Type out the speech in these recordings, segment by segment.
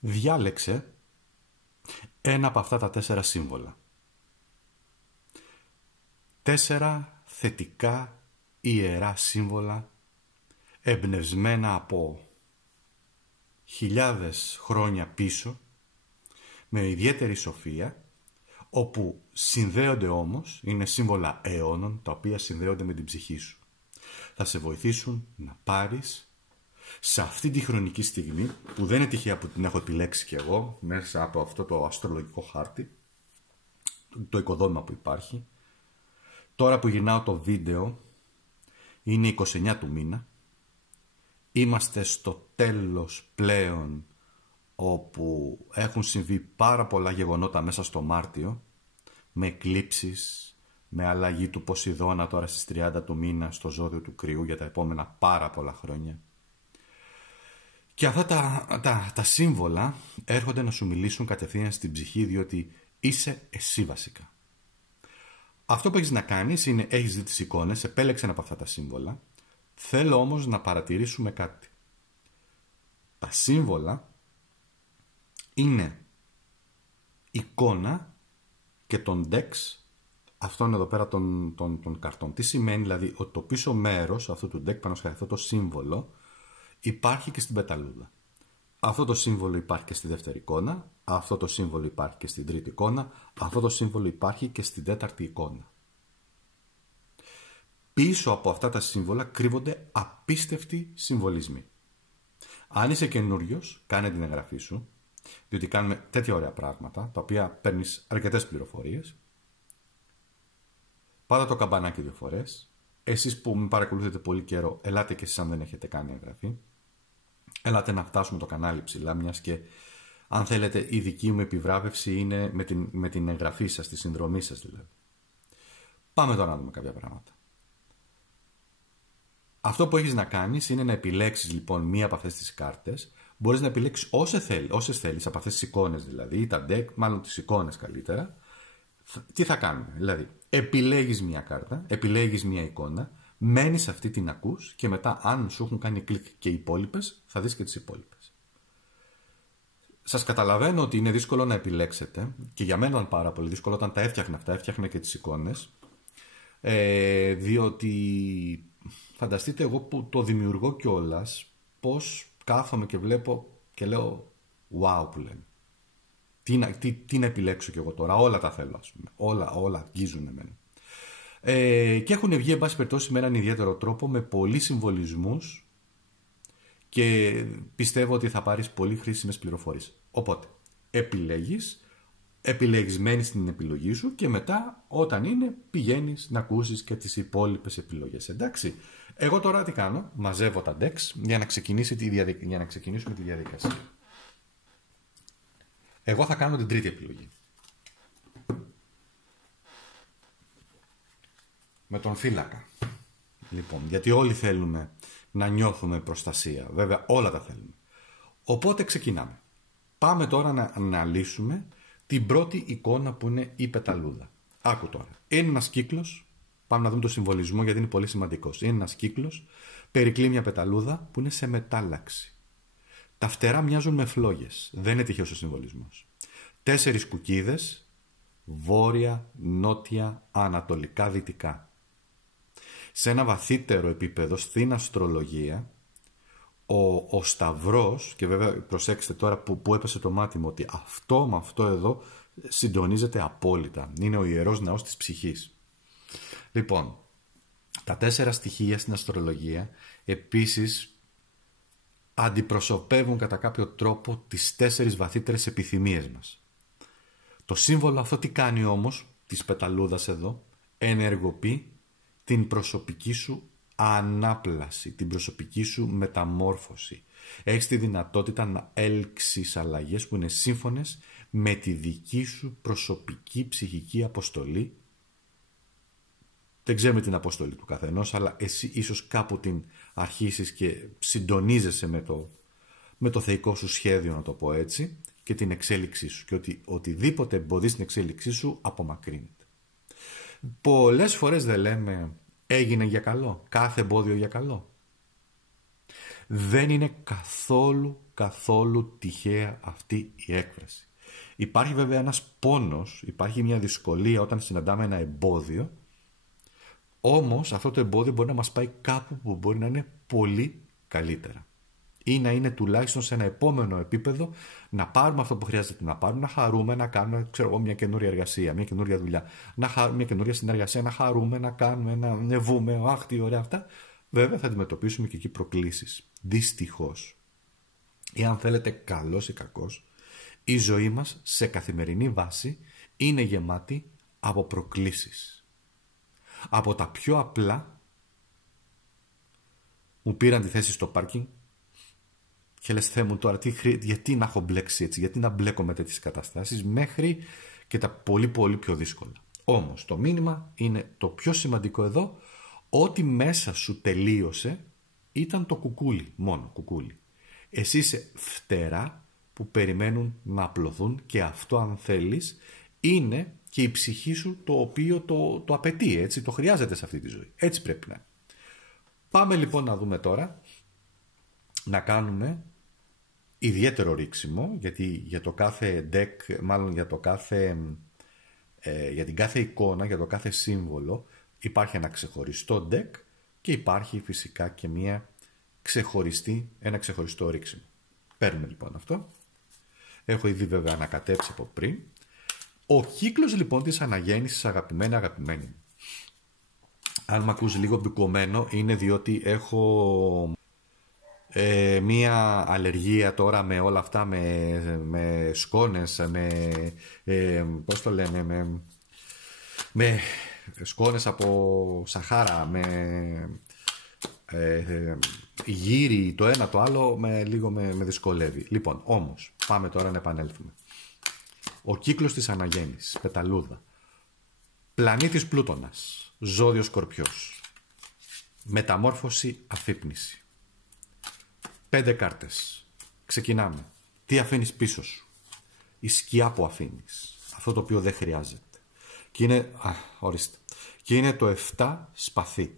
Διάλεξε ένα από αυτά τα 4 σύμβολα. 4 θετικά ιερά σύμβολα εμπνευσμένα από χιλιάδες χρόνια πίσω με ιδιαίτερη σοφία, όπου συνδέονται όμως, είναι σύμβολα αιώνων τα οποία συνδέονται με την ψυχή σου. Θα σε βοηθήσουν να πάρεις σε αυτή τη χρονική στιγμή, που δεν είναι τυχαία που την έχω επιλέξει κι εγώ μέσα από αυτό το αστρολογικό χάρτη, το οικοδόμημα που υπάρχει. Τώρα που γυρνάω το βίντεο είναι 29 του μήνα. Είμαστε στο τέλος πλέον, όπου έχουν συμβεί πάρα πολλά γεγονότα μέσα στο Μάρτιο, με εκλήψεις, με αλλαγή του Ποσειδώνα τώρα στις 30 του μήνα στο ζώδιο του Κρυού για τα επόμενα πάρα πολλά χρόνια. Και αυτά τα σύμβολα έρχονται να σου μιλήσουν κατευθείαν στην ψυχή, διότι είσαι εσύ βασικά. Αυτό που έχεις να κάνεις είναι, έχεις δει τις εικόνες, επέλεξε ένα από αυτά τα σύμβολα. Θέλω όμως να παρατηρήσουμε κάτι. Τα σύμβολα είναι εικόνα και τον dex αυτόν εδώ πέρα των καρτών. Τι σημαίνει δηλαδή ότι το πίσω μέρος αυτού του deck, πάνω σε αυτό το σύμβολο, υπάρχει και στην πεταλούδα. Αυτό το σύμβολο υπάρχει και στη δεύτερη εικόνα, αυτό το σύμβολο υπάρχει και στην τρίτη εικόνα, αυτό το σύμβολο υπάρχει και στην τέταρτη εικόνα. Πίσω από αυτά τα σύμβολα κρύβονται απίστευτοι συμβολισμοί. Αν είσαι καινούριος, κάνε την εγγραφή σου, διότι κάνουμε τέτοια ωραία πράγματα, τα οποία παίρνεις αρκετές πληροφορίες. Πάτα το καμπανάκι 2 φορές. Εσείς που με παρακολουθείτε πολύ καιρό, ελάτε και εσείς αν δεν έχετε κάνει εγγραφή. Ελάτε να φτάσουμε το κανάλι ψηλά, μιας και αν θέλετε η δική μου επιβράβευση είναι με την εγγραφή σας, τη συνδρομή σας δηλαδή. Πάμε τώρα να δούμε κάποια πράγματα. Αυτό που έχεις να κάνεις είναι να επιλέξεις λοιπόν μία από αυτές τις κάρτες. Μπορείς να επιλέξεις όσες θέλεις, από αυτές τις εικόνες δηλαδή, ή τα deck, μάλλον τις εικόνες καλύτερα. Τι θα κάνουμε, δηλαδή, επιλέγεις μία κάρτα, επιλέγεις μία εικόνα, μένεις αυτή, την ακούς και μετά αν σου έχουν κάνει κλικ και οι υπόλοιπες, θα δεις και τις υπόλοιπες. Σας καταλαβαίνω ότι είναι δύσκολο να επιλέξετε και για μένα ήταν πάρα πολύ δύσκολο όταν τα έφτιαχνα αυτά, έφτιαχνα και τις εικόνες, διότι φανταστείτε εγώ που το δημιουργώ κιόλας, πώς κάθομαι και βλέπω και λέω wow που λένε. Τι να επιλέξω κι εγώ τώρα, όλα τα θέλω ας πούμε, όλα αγγίζουν εμένα. Και έχουν βγει εν πάση περιπτώσει με έναν ιδιαίτερο τρόπο, με πολλοί συμβολισμούς και πιστεύω ότι θα πάρεις πολύ χρήσιμες πληροφορίες. Οπότε επιλέγεις, μένεις στην επιλογή σου και μετά όταν είναι πηγαίνεις να ακούσεις και τις υπόλοιπες επιλογές. Εντάξει, εγώ τώρα τι κάνω, μαζεύω τα decks για να ξεκινήσουμε τη διαδικασία. Εγώ θα κάνω την τρίτη επιλογή. Με τον φύλακα. Λοιπόν, γιατί όλοι θέλουμε να νιώθουμε προστασία. Βέβαια, όλα τα θέλουμε. Οπότε ξεκινάμε. Πάμε τώρα να αναλύσουμε την πρώτη εικόνα που είναι η πεταλούδα. Άκου τώρα. Είναι ένας κύκλος. Πάμε να δούμε το συμβολισμό γιατί είναι πολύ σημαντικός. Είναι ένας κύκλος. Περικλεί μια πεταλούδα που είναι σε μετάλλαξη. Τα φτερά μοιάζουν με φλόγες. Δεν είναι τυχαίος ο συμβολισμός. 4 κουκίδες. Βόρεια, νότια, ανατολικά, δυτικά. Σε ένα βαθύτερο επίπεδο στην αστρολογία, ο Σταυρός, και βέβαια προσέξτε τώρα που έπεσε το μάτι μου, ότι αυτό με αυτό εδώ συντονίζεται απόλυτα. Είναι ο ιερός ναός της ψυχής. Λοιπόν, τα 4 στοιχεία στην αστρολογία επίσης αντιπροσωπεύουν κατά κάποιο τρόπο τις 4 βαθύτερες επιθυμίες μας. Το σύμβολο αυτό τι κάνει όμως, της πεταλούδας εδώ, ενεργοποιεί την προσωπική σου ανάπλαση, την προσωπική σου μεταμόρφωση. Έχεις τη δυνατότητα να έλξεις αλλαγές που είναι σύμφωνες με τη δική σου προσωπική ψυχική αποστολή. Δεν ξέρουμε την αποστολή του καθενός, αλλά εσύ ίσως κάπου την αρχίσεις και συντονίζεσαι με το θεϊκό σου σχέδιο, να το πω έτσι, και την εξέλιξή σου. Και οτιδήποτε εμποδίσει την εξέλιξή σου απομακρύνεται. Πολλές φορές δεν λέμε έγινε για καλό, κάθε εμπόδιο για καλό. Δεν είναι καθόλου τυχαία αυτή η έκφραση. Υπάρχει βέβαια ένας πόνος, υπάρχει μια δυσκολία όταν συναντάμε ένα εμπόδιο, όμως αυτό το εμπόδιο μπορεί να μας πάει κάπου που μπορεί να είναι πολύ καλύτερα. Ή να είναι τουλάχιστον σε ένα επόμενο επίπεδο, να πάρουμε αυτό που χρειάζεται να πάρουμε, να χαρούμε, να κάνουμε μια καινούρια εργασία, μια καινούρια δουλειά, μια καινούρια συνεργασία, να χαρούμε, να κάνουμε, να νευούμε, αχ τι ωραία αυτά. Βέβαια θα αντιμετωπίσουμε και εκεί προκλήσεις. Δυστυχώς, ή αν θέλετε καλός ή κακός, η ζωή μας σε καθημερινή βάση είναι γεμάτη από προκλήσεις. Από τα πιο απλά, μου πήραν τη θέση στο πάρκινγκ και λες Θεέ μου τώρα γιατί να έχω μπλέξει έτσι, γιατί να μπλέκω με τέτοιες καταστάσεις, μέχρι και τα πολύ πιο δύσκολα. Όμως το μήνυμα είναι το πιο σημαντικό εδώ, ότι μέσα σου τελείωσε ήταν το κουκούλι, μόνο κουκούλι. Εσύ είσαι φτερά που περιμένουν να απλωθούν, και αυτό αν θέλεις είναι και η ψυχή σου το οποίο το απαιτεί, έτσι, το χρειάζεται σε αυτή τη ζωή. Έτσι πρέπει να είναι. Πάμε λοιπόν να δούμε τώρα, να κάνουμε ιδιαίτερο ρίξιμο, γιατί για το κάθε deck, μάλλον για την κάθε εικόνα, για το κάθε σύμβολο υπάρχει ένα ξεχωριστό deck και υπάρχει φυσικά και ένα ξεχωριστό ρίξιμο. Παίρνουμε λοιπόν αυτό. Έχω ήδη βέβαια ανακατέψει από πριν. Ο κύκλος λοιπόν της αναγέννησης, αγαπημένη μου. Αν με ακούς λίγο μπικωμένο, είναι διότι έχω μία αλλεργία τώρα με όλα αυτά, με σκόνες, πώς το λέμε, με σκόνες από Σαχάρα, με γύρι, το ένα το άλλο, λίγο με δυσκολεύει. Λοιπόν, όμως, πάμε τώρα να επανέλθουμε. Ο κύκλος της αναγέννησης, πεταλούδα. Πλανήτης Πλούτονας, ζώδιο Σκορπιός. Μεταμόρφωση, αφύπνιση. 5 κάρτες. Ξεκινάμε. Τι αφήνεις πίσω σου? Η σκιά που αφήνεις. Αυτό το οποίο δεν χρειάζεται. Και είναι, ορίστε. Και είναι το 7 σπαθί.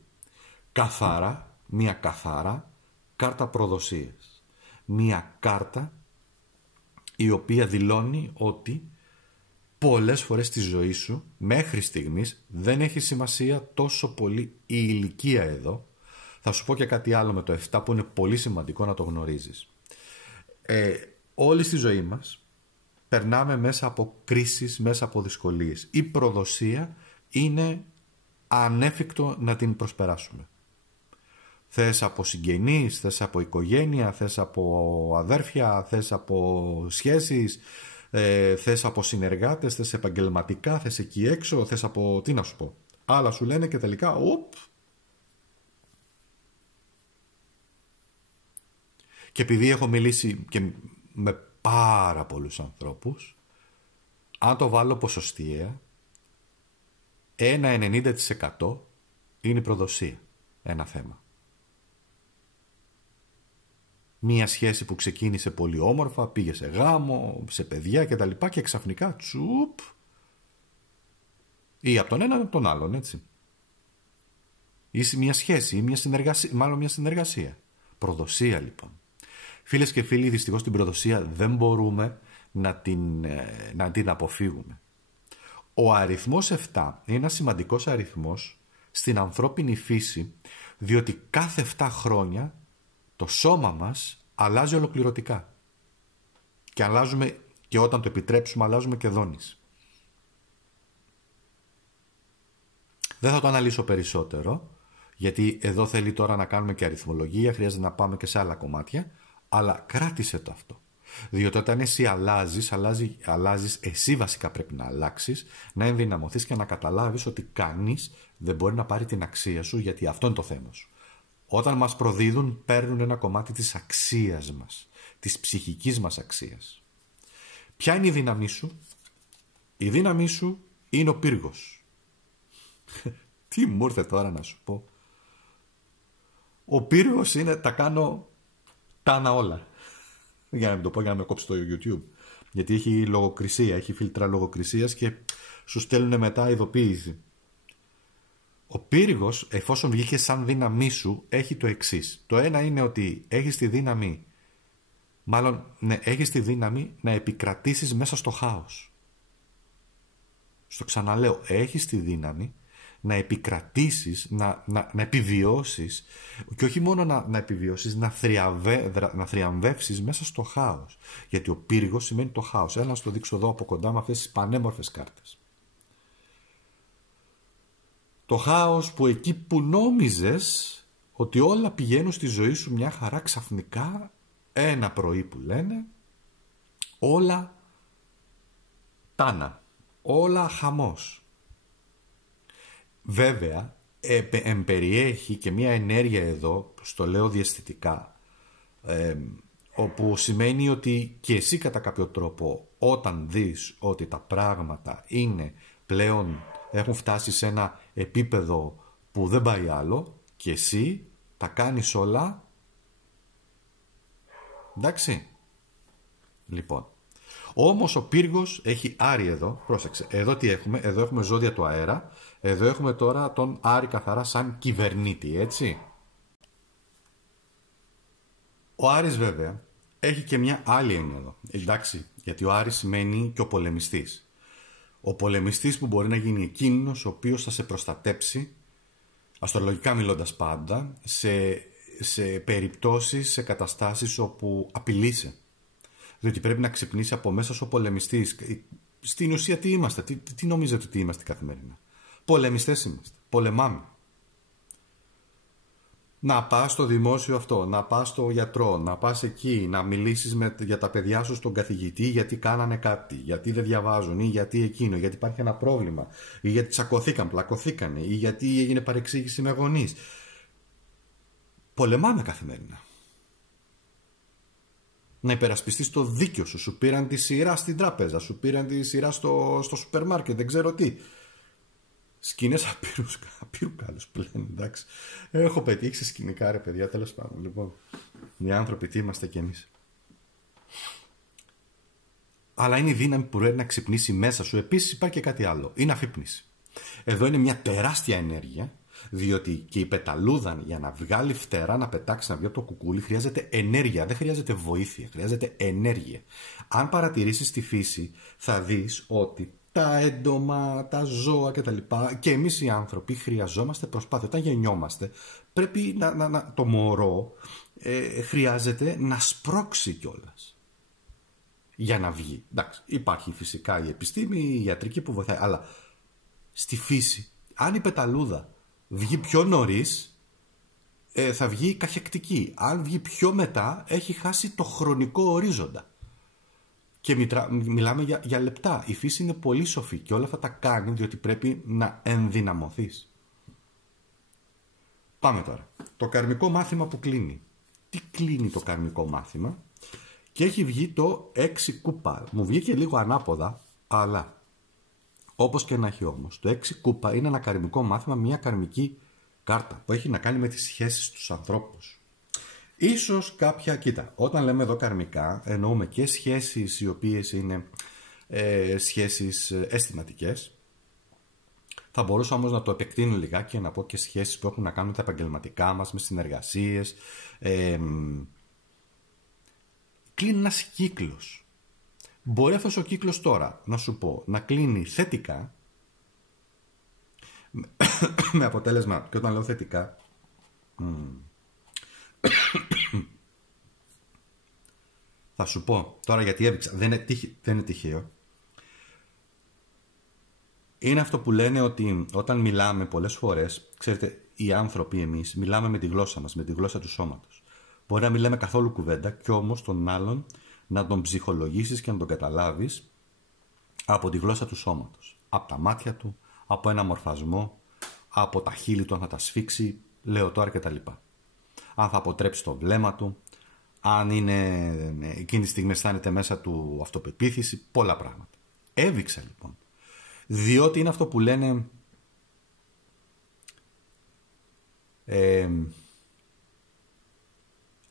Μία καθαρά κάρτα προδοσίας. Μία κάρτα η οποία δηλώνει ότι πολλές φορές στη ζωή σου μέχρι στιγμής δεν έχει σημασία τόσο πολύ η ηλικία εδώ. Θα σου πω και κάτι άλλο με το 7 που είναι πολύ σημαντικό να το γνωρίζεις. Όλοι στη ζωή μας περνάμε μέσα από κρίσεις, μέσα από δυσκολίες. Η προδοσία είναι ανέφικτο να την προσπεράσουμε. Θες από συγγενείς, θες από οικογένεια, θες από αδέρφια, θες από σχέσεις, θες από συνεργάτες, θες επαγγελματικά, θες εκεί έξω, θες από, τι να σου πω. Άλλα σου λένε και τελικά, Και επειδή έχω μιλήσει και με πάρα πολλούς ανθρώπους, αν το βάλω ποσοστιαία, 90% είναι η προδοσία ένα θέμα. Μία σχέση που ξεκίνησε πολύ όμορφα, πήγε σε γάμο, σε παιδιά κτλ. Και ξαφνικά τσουπ, ή από τον έναν ή από τον άλλον, έτσι. Ή μια σχέση, ή μια συνεργασία, μάλλον μια συνεργασία. Προδοσία λοιπόν. Φίλες και φίλοι, δυστυχώς την προδοσία δεν μπορούμε να την αποφύγουμε. Ο αριθμός 7 είναι ένας σημαντικός αριθμός στην ανθρώπινη φύση, διότι κάθε 7 χρόνια το σώμα μας αλλάζει ολοκληρωτικά. Και αλλάζουμε, και όταν το επιτρέψουμε, αλλάζουμε και δόνης. Δεν θα το αναλύσω περισσότερο, γιατί εδώ θέλει τώρα να κάνουμε και αριθμολογία, χρειάζεται να πάμε και σε άλλα κομμάτια, αλλά κράτησε το αυτό. Διότι όταν εσύ αλλάζεις, εσύ βασικά πρέπει να αλλάξεις, να ενδυναμωθείς και να καταλάβεις ότι κανείς δεν μπορεί να πάρει την αξία σου, γιατί αυτό είναι το θέμα σου. Όταν μας προδίδουν, παίρνουν ένα κομμάτι της αξίας μας, της ψυχικής μας αξίας. Ποια είναι η δύναμή σου? Η δύναμή σου είναι ο πύργος. Τι μου ήρθε τώρα να σου πω? Ο πύργος είναι, τα κάνω τάνα όλα. Για να μην το πω, για να με κόψει το YouTube. Γιατί έχει λογοκρισία, έχει φίλτρα λογοκρισίας και σου στέλνουν μετά ειδοποίηση. Ο πύργος, εφόσον βγήκε σαν δύναμή σου, έχει το εξής. Το ένα είναι ότι έχεις τη δύναμη, έχεις τη δύναμη να επικρατήσεις μέσα στο χάος. Στο ξαναλέω, έχεις τη δύναμη να επικρατήσεις, να επιβιώσεις, και όχι μόνο να επιβιώσεις, να θριαμβεύσεις μέσα στο χάος. Γιατί ο πύργος σημαίνει το χάος. Έλα να σου το δείξω εδώ από κοντά με αυτές τις πανέμορφες κάρτες. Το χάος που εκεί που νόμιζες ότι όλα πηγαίνουν στη ζωή σου μια χαρά, ξαφνικά ένα πρωί που λένε όλα τάνα, όλα χαμός. Βέβαια εμπεριέχει και μια ενέργεια εδώ, στο λέω διαισθητικά, όπου σημαίνει ότι και εσύ κατά κάποιο τρόπο, όταν δεις ότι τα πράγματα είναι πλέον, έχουν φτάσει σε ένα επίπεδο που δεν πάει άλλο, και εσύ τα κάνεις όλα, εντάξει. Λοιπόν, όμως ο πύργος έχει Άρη εδώ, πρόσεξε, εδώ τι έχουμε, εδώ έχουμε ζώδια του αέρα, εδώ έχουμε τώρα τον Άρη καθαρά σαν κυβερνήτη, έτσι. Ο Άρης βέβαια έχει και μια άλλη έννοια εδώ, εντάξει, γιατί ο Άρης σημαίνει και ο πολεμιστής. Ο πολεμιστής που μπορεί να γίνει εκείνος ο οποίος θα σε προστατέψει, αστρολογικά μιλώντας πάντα, σε περιπτώσεις, σε καταστάσεις όπου απειλείσαι. Διότι πρέπει να ξυπνήσει από μέσα σου ο πολεμιστής. Στην ουσία τι είμαστε, τι νομίζετε ότι είμαστε καθημερινά? Πολεμιστές είμαστε, πολεμάμε. Να πας στο δημόσιο αυτό, να πας στο γιατρό, να πας εκεί, να μιλήσεις για τα παιδιά σου στον καθηγητή γιατί κάνανε κάτι, γιατί δεν διαβάζουν ή γιατί εκείνο, γιατί υπάρχει ένα πρόβλημα ή γιατί τσακωθήκαν, πλακωθήκανε ή γιατί έγινε παρεξήγηση με γονείς. Πολεμάμε καθημερινά. Να υπερασπιστείς το δίκιο σου, σου πήραν τη σειρά στην τράπεζα, σου πήραν τη σειρά στο σούπερ μάρκετ, δεν ξέρω τι. Σκηνές απείρου κάλους πλέον, εντάξει. Έχω πετύχει σε σκηνικά, ρε παιδιά, τέλος πάντων. Λοιπόν, οι άνθρωποι τι είμαστε κι εμείς. Αλλά είναι η δύναμη που πρέπει να ξυπνήσει μέσα σου. Επίσης υπάρχει και κάτι άλλο, είναι αφύπνιση. Εδώ είναι μια τεράστια ενέργεια, διότι και η πεταλούδα για να βγάλει φτερά, να πετάξει, να βγει από το κουκούλι, χρειάζεται ενέργεια, δεν χρειάζεται βοήθεια, χρειάζεται ενέργεια. Αν παρατηρήσεις τη φύση, θα δεις ότι τα έντομα, τα ζώα κτλ. Και εμείς οι άνθρωποι χρειαζόμαστε προσπάθεια. Όταν γεννιόμαστε, πρέπει το μωρό χρειάζεται να σπρώξει κιόλας για να βγει. Εντάξει, υπάρχει φυσικά η επιστήμη, η ιατρική που βοηθάει, αλλά στη φύση, αν η πεταλούδα βγει πιο νωρίς, θα βγει καχεκτική. Αν βγει πιο μετά, έχει χάσει το χρονικό ορίζοντα. Και μιλάμε για λεπτά. Η φύση είναι πολύ σοφή και όλα αυτά τα κάνει διότι πρέπει να ενδυναμωθείς. Πάμε τώρα. Το καρμικό μάθημα που κλείνει. Τι κλείνει το καρμικό μάθημα? Και έχει βγει το 6 κούπα. Μου βγήκε λίγο ανάποδα, αλλά όπως και να έχει όμως, το 6 κούπα είναι ένα καρμικό μάθημα, μια καρμική κάρτα που έχει να κάνει με τις σχέσεις στους ανθρώπους. Ίσως κάποια, κοίτα, όταν λέμε εδώ καρμικά εννοούμε και σχέσεις οι οποίες είναι σχέσεις αισθηματικές. Θα μπορούσα όμως να το επεκτείνω λιγάκι και να πω και σχέσεις που έχουν να κάνουν με τα επαγγελματικά μας, με συνεργασίες. Κλείνει ένας κύκλος. Μπορεί αυτός ο κύκλος τώρα, να σου πω, να κλείνει θετικά, με αποτέλεσμα, και όταν λέω θετικά, θα σου πω τώρα γιατί έδειξα, δεν είναι τυχαίο. Είναι αυτό που λένε ότι όταν μιλάμε πολλές φορές, ξέρετε, οι άνθρωποι εμείς μιλάμε με τη γλώσσα μας, με τη γλώσσα του σώματος. Μπορεί να μιλάμε καθόλου κουβέντα και όμως τον άλλον να τον ψυχολογήσεις και να τον καταλάβεις από τη γλώσσα του σώματος. Από τα μάτια του, από ένα μορφασμό, από τα χείλη του αν θα τα σφίξει, λέω τώρα κτλ. Αν θα αποτρέψει το βλέμμα του, αν είναι εκείνη τη στιγμή αισθάνεται μέσα του αυτοπεποίθηση, πολλά πράγματα. Έβηξα λοιπόν. Διότι είναι αυτό που λένε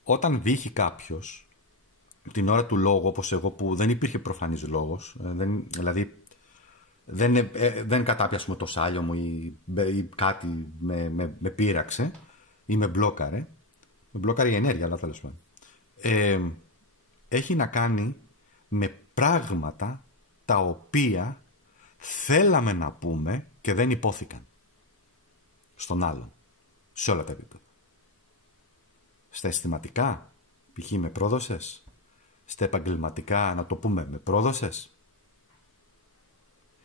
όταν βύχει κάποιος την ώρα του λόγου, όπως εγώ που δεν υπήρχε προφανής λόγος, δηλαδή δεν κατάπιασε το σάλιο μου ή κάτι με πείραξε ή με μπλόκαρε. Με μπλόκαρε η ενέργεια, αλλά τέλος πάντων. Έχει να κάνει με πράγματα τα οποία θέλαμε να πούμε και δεν υπόθηκαν στον άλλον, σε όλα τα επίπεδα. Στα αισθηματικά, π.χ. με πρόδωσες. Στα επαγγελματικά, να το πούμε, με πρόδωσες.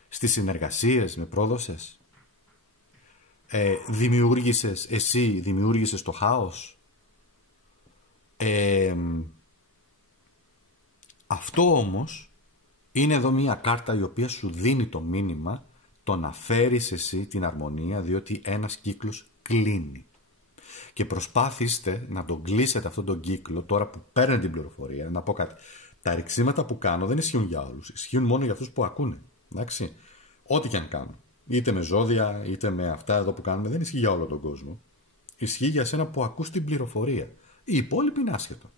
Στις συνεργασίες με πρόδωσες. Δημιούργησες το χάος. Αυτό όμως είναι εδώ μια κάρτα η οποία σου δίνει το μήνυμα το να φέρεις εσύ την αρμονία, διότι ένας κύκλος κλείνει. Και προσπάθηστε να τον κλείσετε αυτόν τον κύκλο τώρα που παίρνετε την πληροφορία. Να πω κάτι. Τα ρηξίματα που κάνω δεν ισχύουν για όλους. Ισχύουν μόνο για αυτούς που ακούνε. Εντάξει. Ό,τι και αν κάνω. Είτε με ζώδια, είτε με αυτά εδώ που κάνουμε, δεν ισχύει για όλο τον κόσμο. Ισχύει για σένα που ακούς την πληροφορία. Οι υπόλοιποι είναι άσχετο.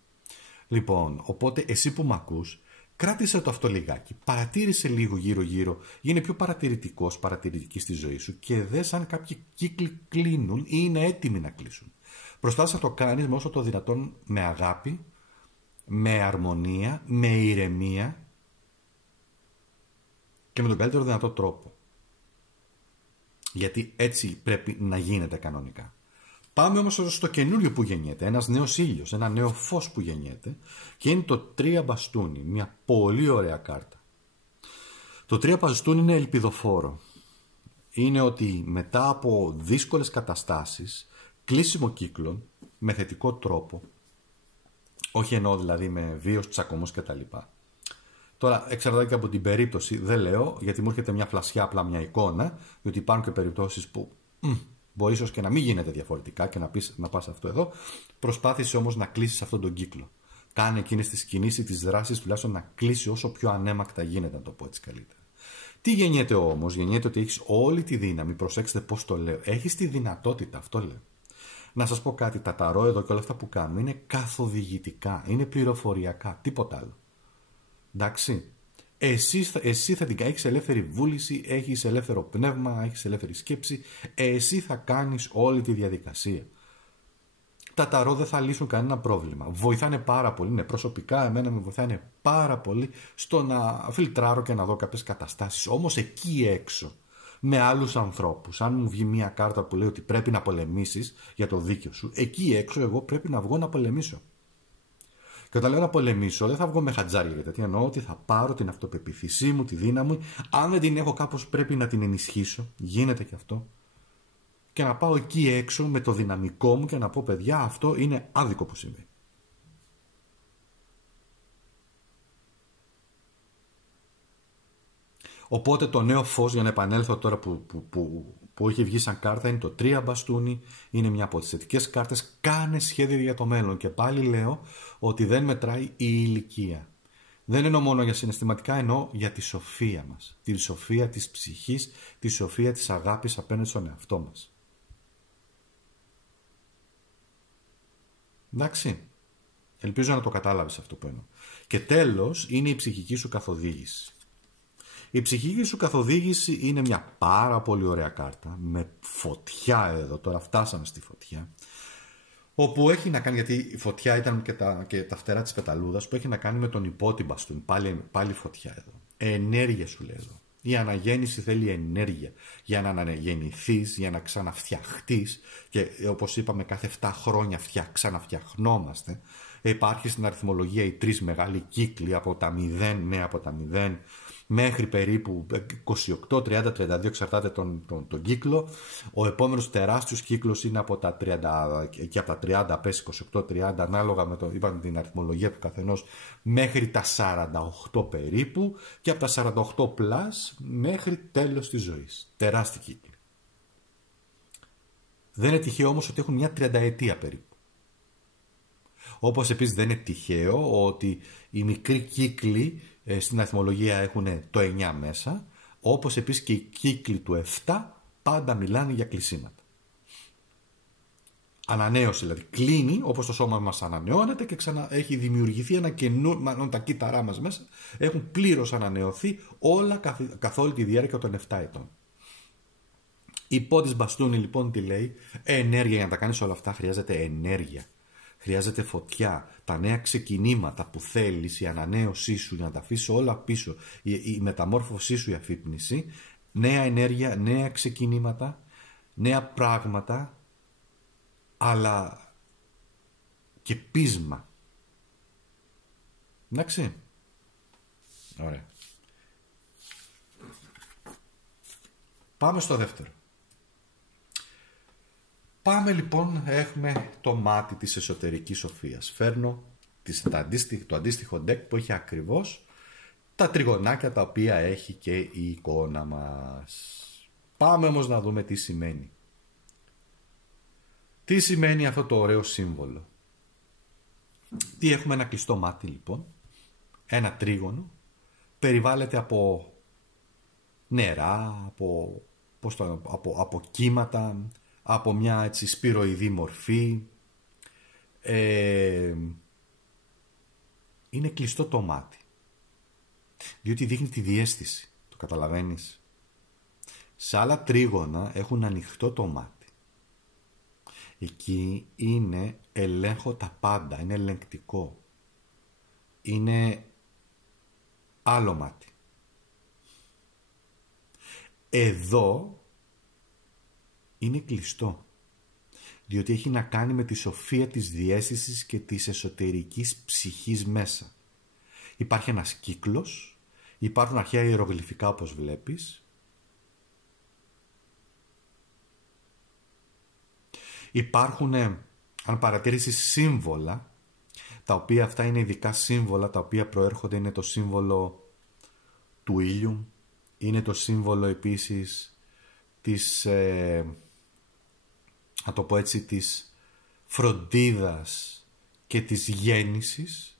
Λοιπόν, οπότε εσύ που μ' ακούς, κράτησε το αυτό λιγάκι. Παρατήρησε λίγο γύρω-γύρω. Γίνε πιο παρατηρητικός, παρατηρητική στη ζωή σου και δες αν κάποιοι κύκλοι κλείνουν ή είναι έτοιμοι να κλείσουν. Προσπάθησε να το κάνεις με όσο το δυνατόν με αγάπη, με αρμονία, με ηρεμία και με τον καλύτερο δυνατό τρόπο. Γιατί έτσι πρέπει να γίνεται κανονικά. Πάμε όμως στο καινούριο που γεννιέται, ένας νέος ήλιος, ένα νέο φως που γεννιέται και είναι το 3 μπαστούνι, μια πολύ ωραία κάρτα. Το 3 μπαστούνι είναι ελπιδοφόρο. Είναι ότι μετά από δύσκολες καταστάσεις, κλείσιμο κύκλων, με θετικό τρόπο, όχι εννοώ δηλαδή με βίος, τσακωμούς κτλ. Τώρα εξαρτάται και από την περίπτωση, δεν λέω, γιατί μου έρχεται μια φλασιά, απλά μια εικόνα, διότι υπάρχουν και περιπτώσεις που μπορεί ίσως και να μην γίνεται διαφορετικά και να πας αυτό εδώ. Προσπάθησε όμως να κλείσεις αυτόν τον κύκλο. Κάνε εκείνες τις κινήσεις, τις δράσεις, τουλάχιστον να κλείσει όσο πιο ανέμακτα γίνεται, να το πω έτσι καλύτερα. Τι γεννιέται όμως? Γεννιέται ότι έχεις όλη τη δύναμη, προσέξτε πώς το λέω. Έχεις τη δυνατότητα, αυτό λέω. Να σας πω κάτι, τα ταρό εδώ και όλα αυτά που κάνουμε είναι καθοδηγητικά, είναι πληροφοριακά, τίποτα άλλο. Εντάξει. Εσύ θα την έχεις ελεύθερη βούληση, έχεις ελεύθερο πνεύμα, έχεις ελεύθερη σκέψη. Εσύ θα κάνεις όλη τη διαδικασία. Τα ταρό δεν θα λύσουν κανένα πρόβλημα. Βοηθάνε πάρα πολύ, ναι, προσωπικά εμένα με βοηθάνε πάρα πολύ στο να φιλτράρω και να δω κάποιες καταστάσεις. Όμως εκεί έξω, με άλλους ανθρώπους, αν μου βγει μια κάρτα που λέει ότι πρέπει να πολεμήσεις για το δίκαιο σου, εκεί έξω εγώ πρέπει να βγω να πολεμήσω. Και όταν λέω να πολεμήσω, δεν θα βγω με χατζάρια, γιατί εννοώ ότι θα πάρω την αυτοπεποίθησή μου, τη δύναμη μου. Αν δεν την έχω, κάπως πρέπει να την ενισχύσω. Γίνεται και αυτό. Και να πάω εκεί έξω με το δυναμικό μου και να πω, παιδιά, αυτό είναι άδικο που συμβαίνει. Οπότε το νέο φως, για να επανέλθω τώρα που έχει βγει σαν κάρτα, είναι το 3 μπαστούνι, είναι μια από τις θετικές κάρτες. Κάνε σχέδιο για το μέλλον και πάλι λέω ότι δεν μετράει η ηλικία. Δεν εννοώ μόνο για συναισθηματικά, εννοώ για τη σοφία μας, τη σοφία της ψυχής, τη σοφία της αγάπης απέναντι στον εαυτό μας. Εντάξει, ελπίζω να το κατάλαβες αυτό που εννοώ. Και τέλος είναι η ψυχική σου καθοδήγηση. Η ψυχική σου καθοδήγηση είναι μια πάρα πολύ ωραία κάρτα με φωτιά εδώ, τώρα φτάσαμε στη φωτιά, όπου έχει να κάνει, γιατί η φωτιά ήταν και τα φτερά της πεταλούδας, που έχει να κάνει με τον υπότυμπαστον, πάλι φωτιά εδώ. Ενέργεια σου λέει εδώ. Η αναγέννηση θέλει ενέργεια για να αναγεννηθείς, για να ξαναφτιαχτείς και όπως είπαμε κάθε 7 χρόνια ξαναφτιαχνόμαστε. Υπάρχει στην αριθμολογία οι 3 μεγάλοι κύκλοι από τα 0, ναι, από τα 0 μέχρι περίπου 28, 30, 32 εξαρτάται τον κύκλο. Ο επόμενος τεράστιος κύκλος είναι από τα 30 και από τα 30 πες 28-30 ανάλογα με είπαμε την αριθμολογία του καθενός μέχρι τα 48 περίπου και από τα 48 πλάς μέχρι τέλος της ζωής. Τεράστιοι κύκλοι. Δεν είναι τυχαίο όμως ότι έχουν μια 30ετία περίπου. Όπως επίσης δεν είναι τυχαίο ότι οι μικροί κύκλοι στην αριθμολογία έχουν το 9 μέσα, όπως επίσης και οι κύκλοι του 7 πάντα μιλάνε για κλεισίματα. Ανανέωση δηλαδή. Κλείνει όπως το σώμα μας ανανεώνεται και έχει δημιουργηθεί ένα καινούριο. Τα κύτταρά μας μέσα έχουν πλήρως ανανεωθεί όλα καθ' όλη τη διάρκεια των 7 ετών. Η Πόντις Μπαστούνι λοιπόν τι λέει? Ενέργεια. Για να τα κάνεις όλα αυτά χρειάζεται ενέργεια. Χρειάζεται φωτιά. Τα νέα ξεκινήματα που θέλεις, η ανανέωσή σου, για να τα αφήσεις όλα πίσω, η μεταμόρφωσή σου, η αφύπνιση, νέα ενέργεια, νέα ξεκινήματα, νέα πράγματα, αλλά και πείσμα. Εντάξει. Ωραία. Πάμε στο δεύτερο. Πάμε λοιπόν, έχουμε το μάτι της εσωτερικής σοφίας. Φέρνω το αντίστοιχο deck που έχει ακριβώς τα τριγωνάκια τα οποία έχει και η εικόνα μας. Πάμε όμως να δούμε τι σημαίνει. Τι σημαίνει αυτό το ωραίο σύμβολο? Τι έχουμε? Ένα κλειστό μάτι λοιπόν, ένα τρίγωνο, περιβάλλεται από νερά, από κύματα, από μια έτσι σπυροειδή μορφή. Είναι κλειστό το μάτι, διότι δείχνει τη διαίσθηση. Το καταλαβαίνεις? Σε άλλα τρίγωνα έχουν ανοιχτό το μάτι. Εκεί είναι ελέγχω τα πάντα, είναι ελεγκτικό. Είναι άλλο μάτι. Εδώ είναι κλειστό, διότι έχει να κάνει με τη σοφία της διαίσθησης και της εσωτερικής ψυχής μέσα. Υπάρχει ένας κύκλος, υπάρχουν αρχαία ιερογλυφικά όπως βλέπεις. Υπάρχουν, αν παρατηρήσεις, σύμβολα, τα οποία αυτά είναι ειδικά σύμβολα, τα οποία προέρχονται, είναι το σύμβολο του ήλιου, είναι το σύμβολο επίσης της, να το πω έτσι, της φροντίδας και της γέννησης.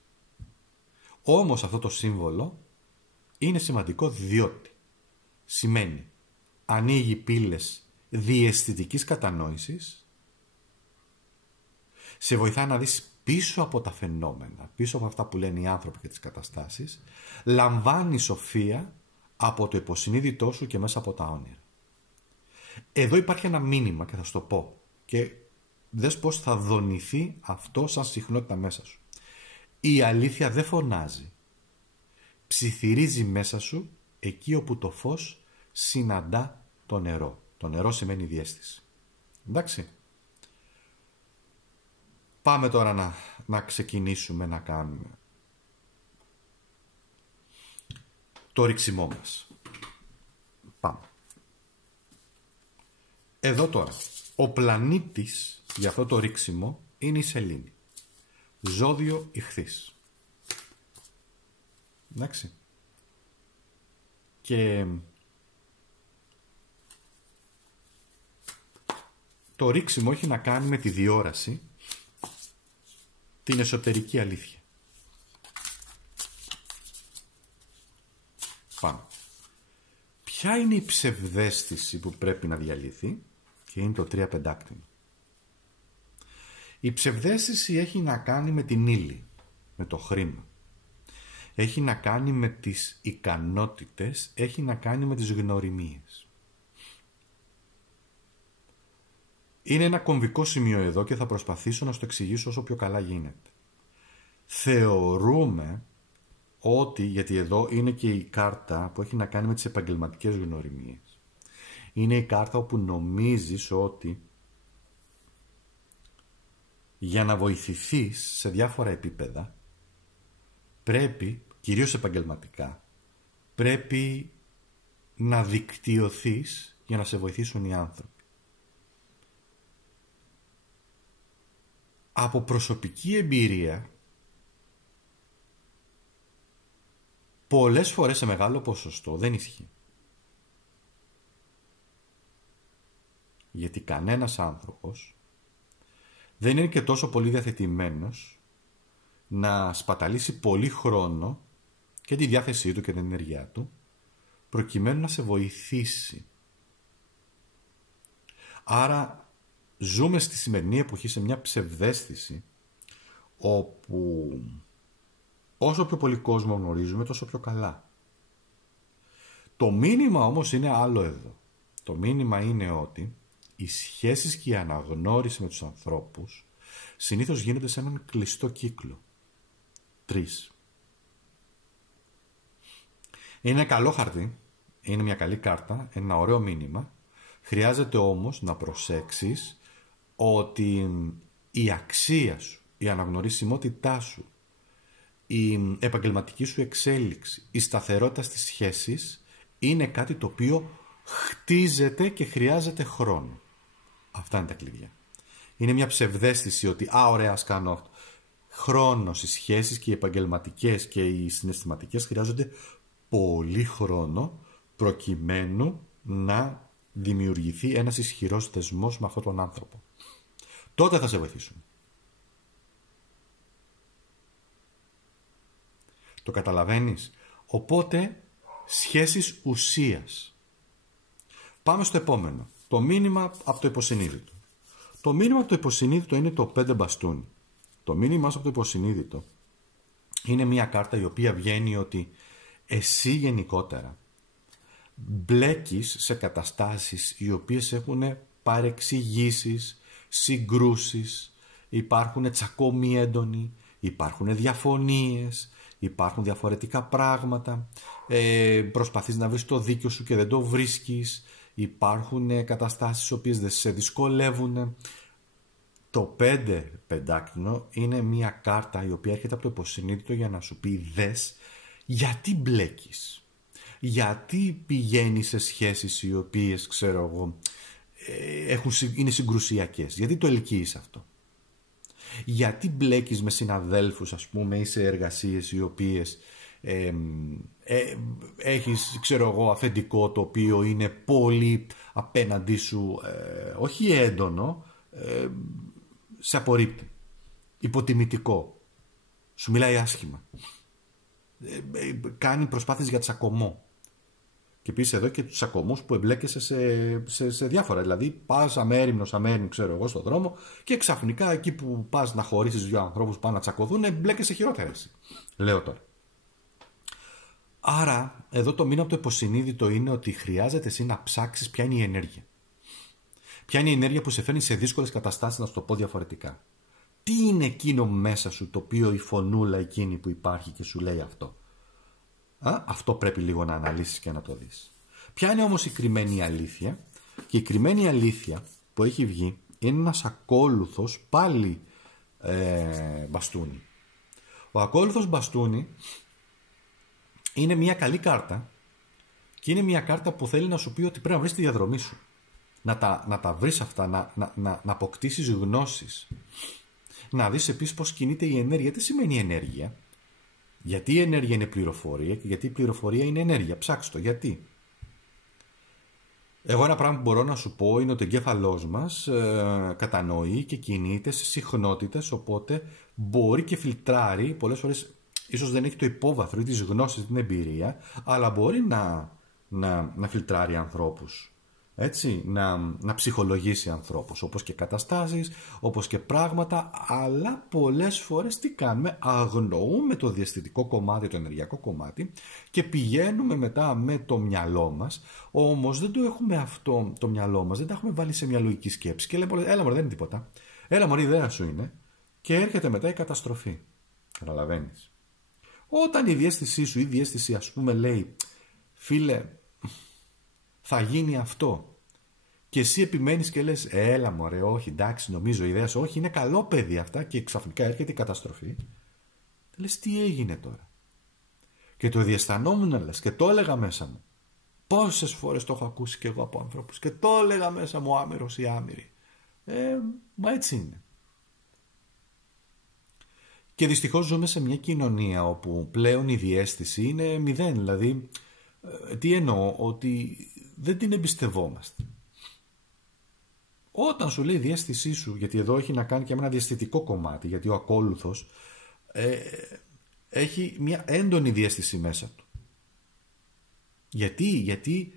Όμως αυτό το σύμβολο είναι σημαντικό διότι σημαίνει ανοίγει πύλες διαισθητικής κατανόησης, σε βοηθά να δεις πίσω από τα φαινόμενα, πίσω από αυτά που λένε οι άνθρωποι και τις καταστάσεις, λαμβάνει σοφία από το υποσυνείδητό σου και μέσα από τα όνειρα. Εδώ υπάρχει ένα μήνυμα και θα σου το πω και δες πώς θα δονηθεί αυτό σαν συχνότητα μέσα σου. Η αλήθεια δεν φωνάζει. Ψιθυρίζει μέσα σου εκεί όπου το φως συναντά το νερό. Το νερό σημαίνει διαίσθηση. Εντάξει. Πάμε τώρα να ξεκινήσουμε να κάνουμε το ρίξιμό μας. Πάμε. Εδώ τώρα, ο πλανήτης για αυτό το ρίξιμο είναι η σελήνη. Ζώδιο Ιχθύς. Εντάξει. Και το ρίξιμο έχει να κάνει με τη διόραση, την εσωτερική αλήθεια. Πάμε. Ποια είναι η ψευδαίσθηση που πρέπει να διαλυθεί? Και είναι το 3 πεντάκτηνο. Η ψευδαίσθηση έχει να κάνει με την ύλη, με το χρήμα. Έχει να κάνει με τις ικανότητες, έχει να κάνει με τις γνωριμίες. Είναι ένα κομβικό σημείο εδώ και θα προσπαθήσω να στο εξηγήσω όσο πιο καλά γίνεται. Θεωρούμε ότι, γιατί εδώ είναι και η κάρτα που έχει να κάνει με τις επαγγελματικές γνωριμίες. Είναι η κάρτα όπου νομίζεις ότι για να βοηθηθείς σε διάφορα επίπεδα πρέπει, κυρίως επαγγελματικά, πρέπει να δικτυωθείς για να σε βοηθήσουν οι άνθρωποι. Από προσωπική εμπειρία, πολλές φορές σε μεγάλο ποσοστό δεν ισχύει. Γιατί κανένας άνθρωπος δεν είναι και τόσο πολύ διαθετημένος να σπαταλήσει πολύ χρόνο και τη διάθεσή του και την ενέργειά του προκειμένου να σε βοηθήσει. Άρα ζούμε στη σημερινή εποχή σε μια ψευδαίσθηση όπου όσο πιο πολύ κόσμο γνωρίζουμε τόσο πιο καλά. Το μήνυμα όμως είναι άλλο εδώ. Το μήνυμα είναι ότι οι σχέσεις και η αναγνώριση με τους ανθρώπους συνήθως γίνονται σε έναν κλειστό κύκλο. 3. Είναι καλό χαρτί, είναι μια καλή κάρτα, ένα ωραίο μήνυμα. Χρειάζεται όμως να προσέξεις ότι η αξία σου, η αναγνωρισιμότητά σου, η επαγγελματική σου εξέλιξη, η σταθερότητα στις σχέσεις είναι κάτι το οποίο χτίζεται και χρειάζεται χρόνο. Αυτά είναι τα κλειδιά. Είναι μια ψευδαίσθηση ότι ωραία, ας κάνω αυτό. Χρόνος, οι σχέσεις και οι επαγγελματικές και οι συναισθηματικές χρειάζονται πολύ χρόνο προκειμένου να δημιουργηθεί ένας ισχυρός δεσμός με αυτόν τον άνθρωπο. Τότε θα σε βοηθήσουν. Το καταλαβαίνεις? Οπότε σχέσεις ουσίας. Πάμε στο επόμενο. Το μήνυμα από το υποσυνείδητο. Το μήνυμα από το υποσυνείδητο είναι το 5 μπαστούνι. Το μήνυμα από το υποσυνείδητο είναι μια κάρτα η οποία βγαίνει ότι εσύ γενικότερα μπλέκεις σε καταστάσεις οι οποίες έχουν παρεξηγήσεις, συγκρούσεις, υπάρχουν τσακώμοι έντονοι, υπάρχουν διαφωνίες, υπάρχουν διαφορετικά πράγματα, προσπαθείς να βρεις το δίκιο σου και δεν το βρίσκεις, υπάρχουν καταστάσεις οι οποίες δεν σε δυσκολεύουν. Το 5 πεντάκτηνο είναι μια κάρτα η οποία έρχεται από το υποσυνείδητο για να σου πει δες γιατί μπλέκεις, γιατί πηγαίνεις σε σχέσεις οι οποίες ξέρω εγώ είναι συγκρουσιακές, γιατί το ελκύεις αυτό, γιατί μπλέκεις με συναδέλφους ας πούμε ή σε εργασίες οι οποίες έχεις ξέρω εγώ αφεντικό το οποίο είναι πολύ απέναντί σου, όχι έντονο, σε απορρίπτει, υποτιμητικό, σου μιλάει άσχημα, κάνει προσπάθειες για τσακωμό. Και επίσης εδώ και τους τσακωμούς που εμπλέκεσαι σε διάφορα. Δηλαδή πας αμέριμνος, ξέρω εγώ, στον δρόμο και ξαφνικά εκεί που πας να χωρίσεις δύο ανθρώπους που πάνε να τσακωθούν, εμπλέκεσαι χειρότερα εσύ. Λέω τώρα. Άρα εδώ το μήνυμα από το υποσυνείδητο είναι ότι χρειάζεται εσύ να ψάξεις ποια είναι η ενέργεια. Ποια είναι η ενέργεια που σε φέρνει σε δύσκολες καταστάσεις, να σου το πω διαφορετικά. Τι είναι εκείνο μέσα σου το οποίο η φωνούλα εκείνη που υπάρχει και σου λέει αυτό. Αυτό πρέπει λίγο να αναλύσεις και να το δεις. Ποια είναι όμως η κρυμμένη αλήθεια? Και η κρυμμένη αλήθεια που έχει βγει είναι ένας ακόλουθος πάλι μπαστούνι. Ο ακόλουθος μπαστούνι είναι μια καλή κάρτα και είναι μια κάρτα που θέλει να σου πει ότι πρέπει να βρεις τη διαδρομή σου. Να τα βρεις αυτά, να αποκτήσεις γνώσεις. Να δεις επίσης πώς κινείται η ενέργεια. Τι σημαίνει ενέργεια? Γιατί η ενέργεια είναι πληροφορία και γιατί η πληροφορία είναι ενέργεια. Ψάξτε το. Γιατί? Εγώ ένα πράγμα που μπορώ να σου πω είναι ότι ο εγκέφαλός μας κατανοεί και κινείται σε συχνότητες, οπότε μπορεί και φιλτράρει. Πολλές φορές ίσως δεν έχει το υπόβαθρο ή τις γνώσεις, την εμπειρία, αλλά μπορεί να φιλτράρει ανθρώπους. Έτσι, να ψυχολογήσει ανθρώπους, όπως και καταστάσεις, όπως και πράγματα, αλλά πολλές φορές τι κάνουμε? Αγνοούμε το διαισθητικό κομμάτι, το ενεργειακό κομμάτι και πηγαίνουμε μετά με το μυαλό μας, όμως δεν το έχουμε αυτό το μυαλό μας, δεν τα έχουμε βάλει σε μια λογική σκέψη και λέμε έλα μωρέ δεν είναι τίποτα, έλα μωρέ η ιδέα σου είναι, και έρχεται μετά η καταστροφή. Καταλαβαίνεις? Όταν η διαίσθησή σου ή η διαίσθηση ας πούμε λέει φίλε θα γίνει αυτό και εσύ επιμένεις και λες έλα μωρέ όχι εντάξει νομίζω η ιδέα σου όχι είναι καλό παιδί αυτά και ξαφνικά έρχεται η καταστροφή, λες τι έγινε τώρα? Και το διαισθανόμουν λες και το έλεγα μέσα μου. Πόσες φορές το έχω ακούσει και εγώ από ανθρώπους και το έλεγα μέσα μου άμυρος ή άμυρη. Μα έτσι είναι. Και δυστυχώς ζούμε σε μια κοινωνία όπου πλέον η διαίσθηση είναι μηδέν. Δηλαδή, τι εννοώ? Ότι δεν την εμπιστευόμαστε. Όταν σου λέει η διαίσθησή σου, γιατί εδώ έχει να κάνει και με ένα διαισθητικό κομμάτι, γιατί ο ακόλουθος έχει μια έντονη διαίσθηση μέσα του. Γιατί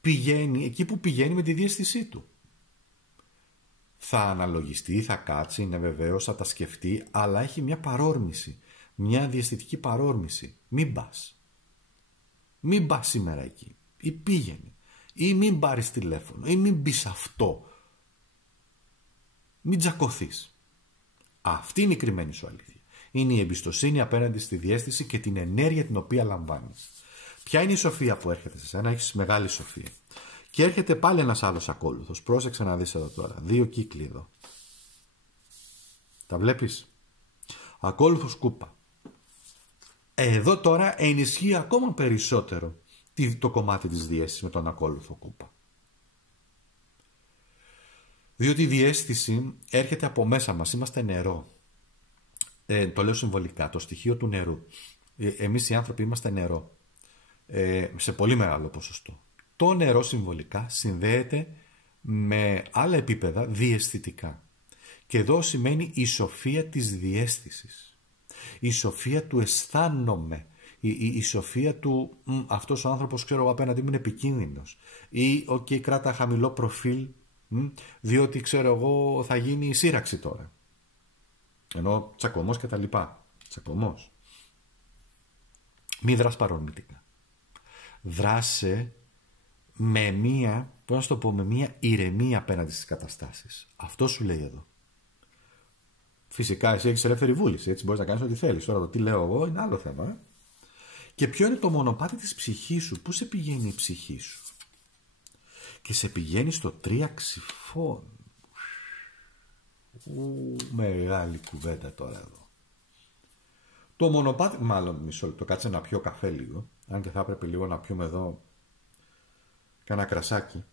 πηγαίνει εκεί που πηγαίνει με τη διαίσθησή του. Θα αναλογιστεί, θα κάτσει, είναι βεβαίως, θα τα σκεφτεί, αλλά έχει μια παρόρμηση, μια διαισθητική παρόρμηση. Μην πας. Μην πας σήμερα εκεί. Ή πήγαινε. Ή μην πάρεις τηλέφωνο. Ή μην πεις αυτό. Μην τσακωθείς. Αυτή είναι η κρυμμένη σου αλήθεια. Είναι η εμπιστοσύνη απέναντι στη διαίσθηση και την ενέργεια την οποία λαμβάνεις. Ποια είναι η σοφία που έρχεται σε σένα? Έχεις μεγάλη σοφία. Και έρχεται πάλι ένας άλλος ακόλουθος. Πρόσεξε να δεις εδώ τώρα. 2 κύκλοι εδώ. Τα βλέπεις? Ακόλουθος κούπα. Εδώ τώρα ενισχύει ακόμα περισσότερο το κομμάτι της διαίσθησης με τον ακόλουθο κούπα. Διότι η διαίσθηση έρχεται από μέσα μας. Είμαστε νερό. Το λέω συμβολικά. Το στοιχείο του νερού. Εμείς οι άνθρωποι είμαστε νερό. Σε πολύ μεγάλο ποσοστό. Το νερό συμβολικά συνδέεται με άλλα επίπεδα διαισθητικά. Και εδώ σημαίνει η σοφία της διαίσθησης. Η σοφία του αισθάνομαι. Η σοφία του αυτός ο άνθρωπος, ξέρω εγώ, απέναντι μου είναι επικίνδυνος. Ή κράτα χαμηλό προφίλ, διότι ξέρω εγώ θα γίνει σύραξη τώρα. Ενώ τσακωμός και τα λοιπά. Τσακωμός. Μη δράς παρορμητικά. Δράσε με μία, πώς να το πω, με μία ηρεμία απέναντι στις καταστάσεις. Αυτό σου λέει εδώ. Φυσικά εσύ έχεις ελεύθερη βούληση, έτσι μπορείς να κάνεις ό,τι θέλεις. Τώρα το τι λέω εγώ είναι άλλο θέμα. Και ποιο είναι το μονοπάτι της ψυχής σου? Πού σε πηγαίνει η ψυχή σου? Και σε πηγαίνει στο 3 ξυφών. Μεγάλη κουβέντα τώρα εδώ. Το μονοπάτι, μάλλον μισό λεπτό, κάτσε να πιω καφέ λίγο. Αν και θα έπρεπε λίγο να πιούμε εδώ κάνα κρασάκι.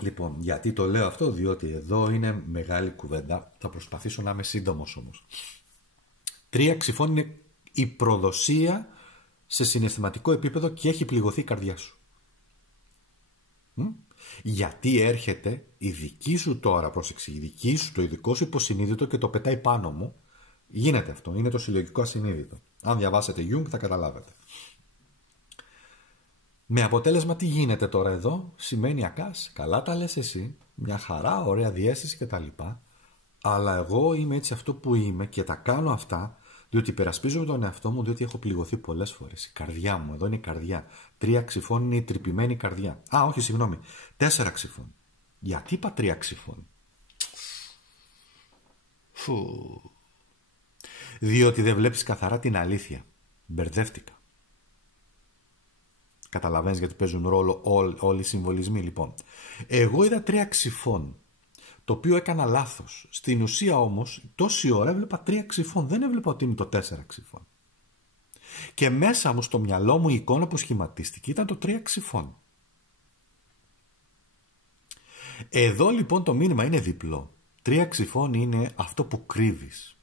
Λοιπόν, γιατί το λέω αυτό? Διότι εδώ είναι μεγάλη κουβέντα. Θα προσπαθήσω να είμαι σύντομος όμως. 3 ξυφών είναι η προδοσία σε συναισθηματικό επίπεδο και έχει πληγωθεί η καρδιά σου. Γιατί έρχεται η δική σου τώρα, πρόσεξε, η δική σου, το ειδικό σου υποσυνείδητο και το πετάει πάνω μου. Γίνεται αυτό, είναι το συλλογικό ασυνείδητο. Αν διαβάσετε Jung θα καταλάβετε. Με αποτέλεσμα τι γίνεται τώρα εδώ? Σημαίνει ακάς, καλά τα λες εσύ, μια χαρά, ωραία διαίσθηση κτλ. Αλλά εγώ είμαι έτσι αυτό που είμαι και τα κάνω αυτά διότι υπερασπίζομαι τον εαυτό μου, διότι έχω πληγωθεί πολλές φορές. Η καρδιά μου, εδώ είναι η καρδιά. 3 ξυφών είναι η τρυπημένη καρδιά. Α, όχι, συγγνώμη. 4 ξυφών. Γιατί είπα 3 ξυφών? Διότι δεν βλέπεις καθαρά την αλήθεια. Μπερδεύτηκα. Καταλαβαίνεις γιατί παίζουν ρόλο όλοι οι συμβολισμοί, λοιπόν. Εγώ είδα 3 ξυφών, το οποίο έκανα λάθος. Στην ουσία όμως, τόση ώρα έβλεπα 3 ξυφών. Δεν έβλεπα ότι είναι το 4 ξυφών. Και μέσα μου, στο μυαλό μου, η εικόνα που σχηματίστηκε ήταν το 3 ξυφών. Εδώ λοιπόν το μήνυμα είναι διπλό. 3 ξυφών είναι αυτό που κρύβεις.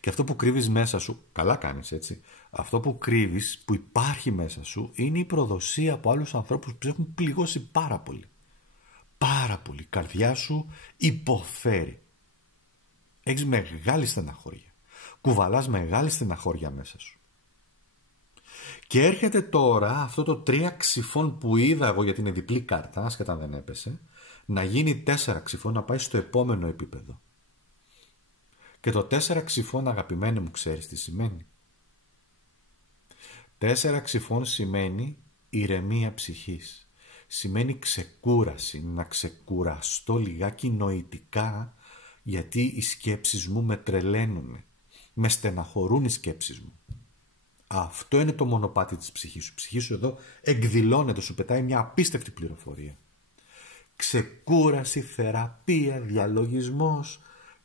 Και αυτό που κρύβεις μέσα σου, καλά κάνεις έτσι, αυτό που κρύβεις, που υπάρχει μέσα σου, είναι η προδοσία από άλλους ανθρώπους που έχουν πληγώσει πάρα πολύ. Πάρα πολύ. Η καρδιά σου υποφέρει. Έχεις μεγάλη στεναχώρια. Κουβαλάς μεγάλη στεναχώρια μέσα σου. Και έρχεται τώρα αυτό το 3 ξυφών που είδα εγώ, γιατί είναι διπλή κάρτα, ασχετά αν δεν έπεσε, να γίνει 4 ξυφών, να πάει στο επόμενο επίπεδο. Και το 4 ξυφών, αγαπημένοι μου, ξέρεις τι σημαίνει? 4 ξυφών σημαίνει ηρεμία ψυχής. Σημαίνει ξεκούραση, να ξεκουραστώ λιγάκι νοητικά, γιατί οι σκέψεις μου με τρελαίνουν, με στεναχωρούν οι σκέψεις μου. Αυτό είναι το μονοπάτι της ψυχής σου. Η ψυχή σου εδώ εκδηλώνεται, σου πετάει μια απίστευτη πληροφορία. Ξεκούραση, θεραπεία, διαλογισμός.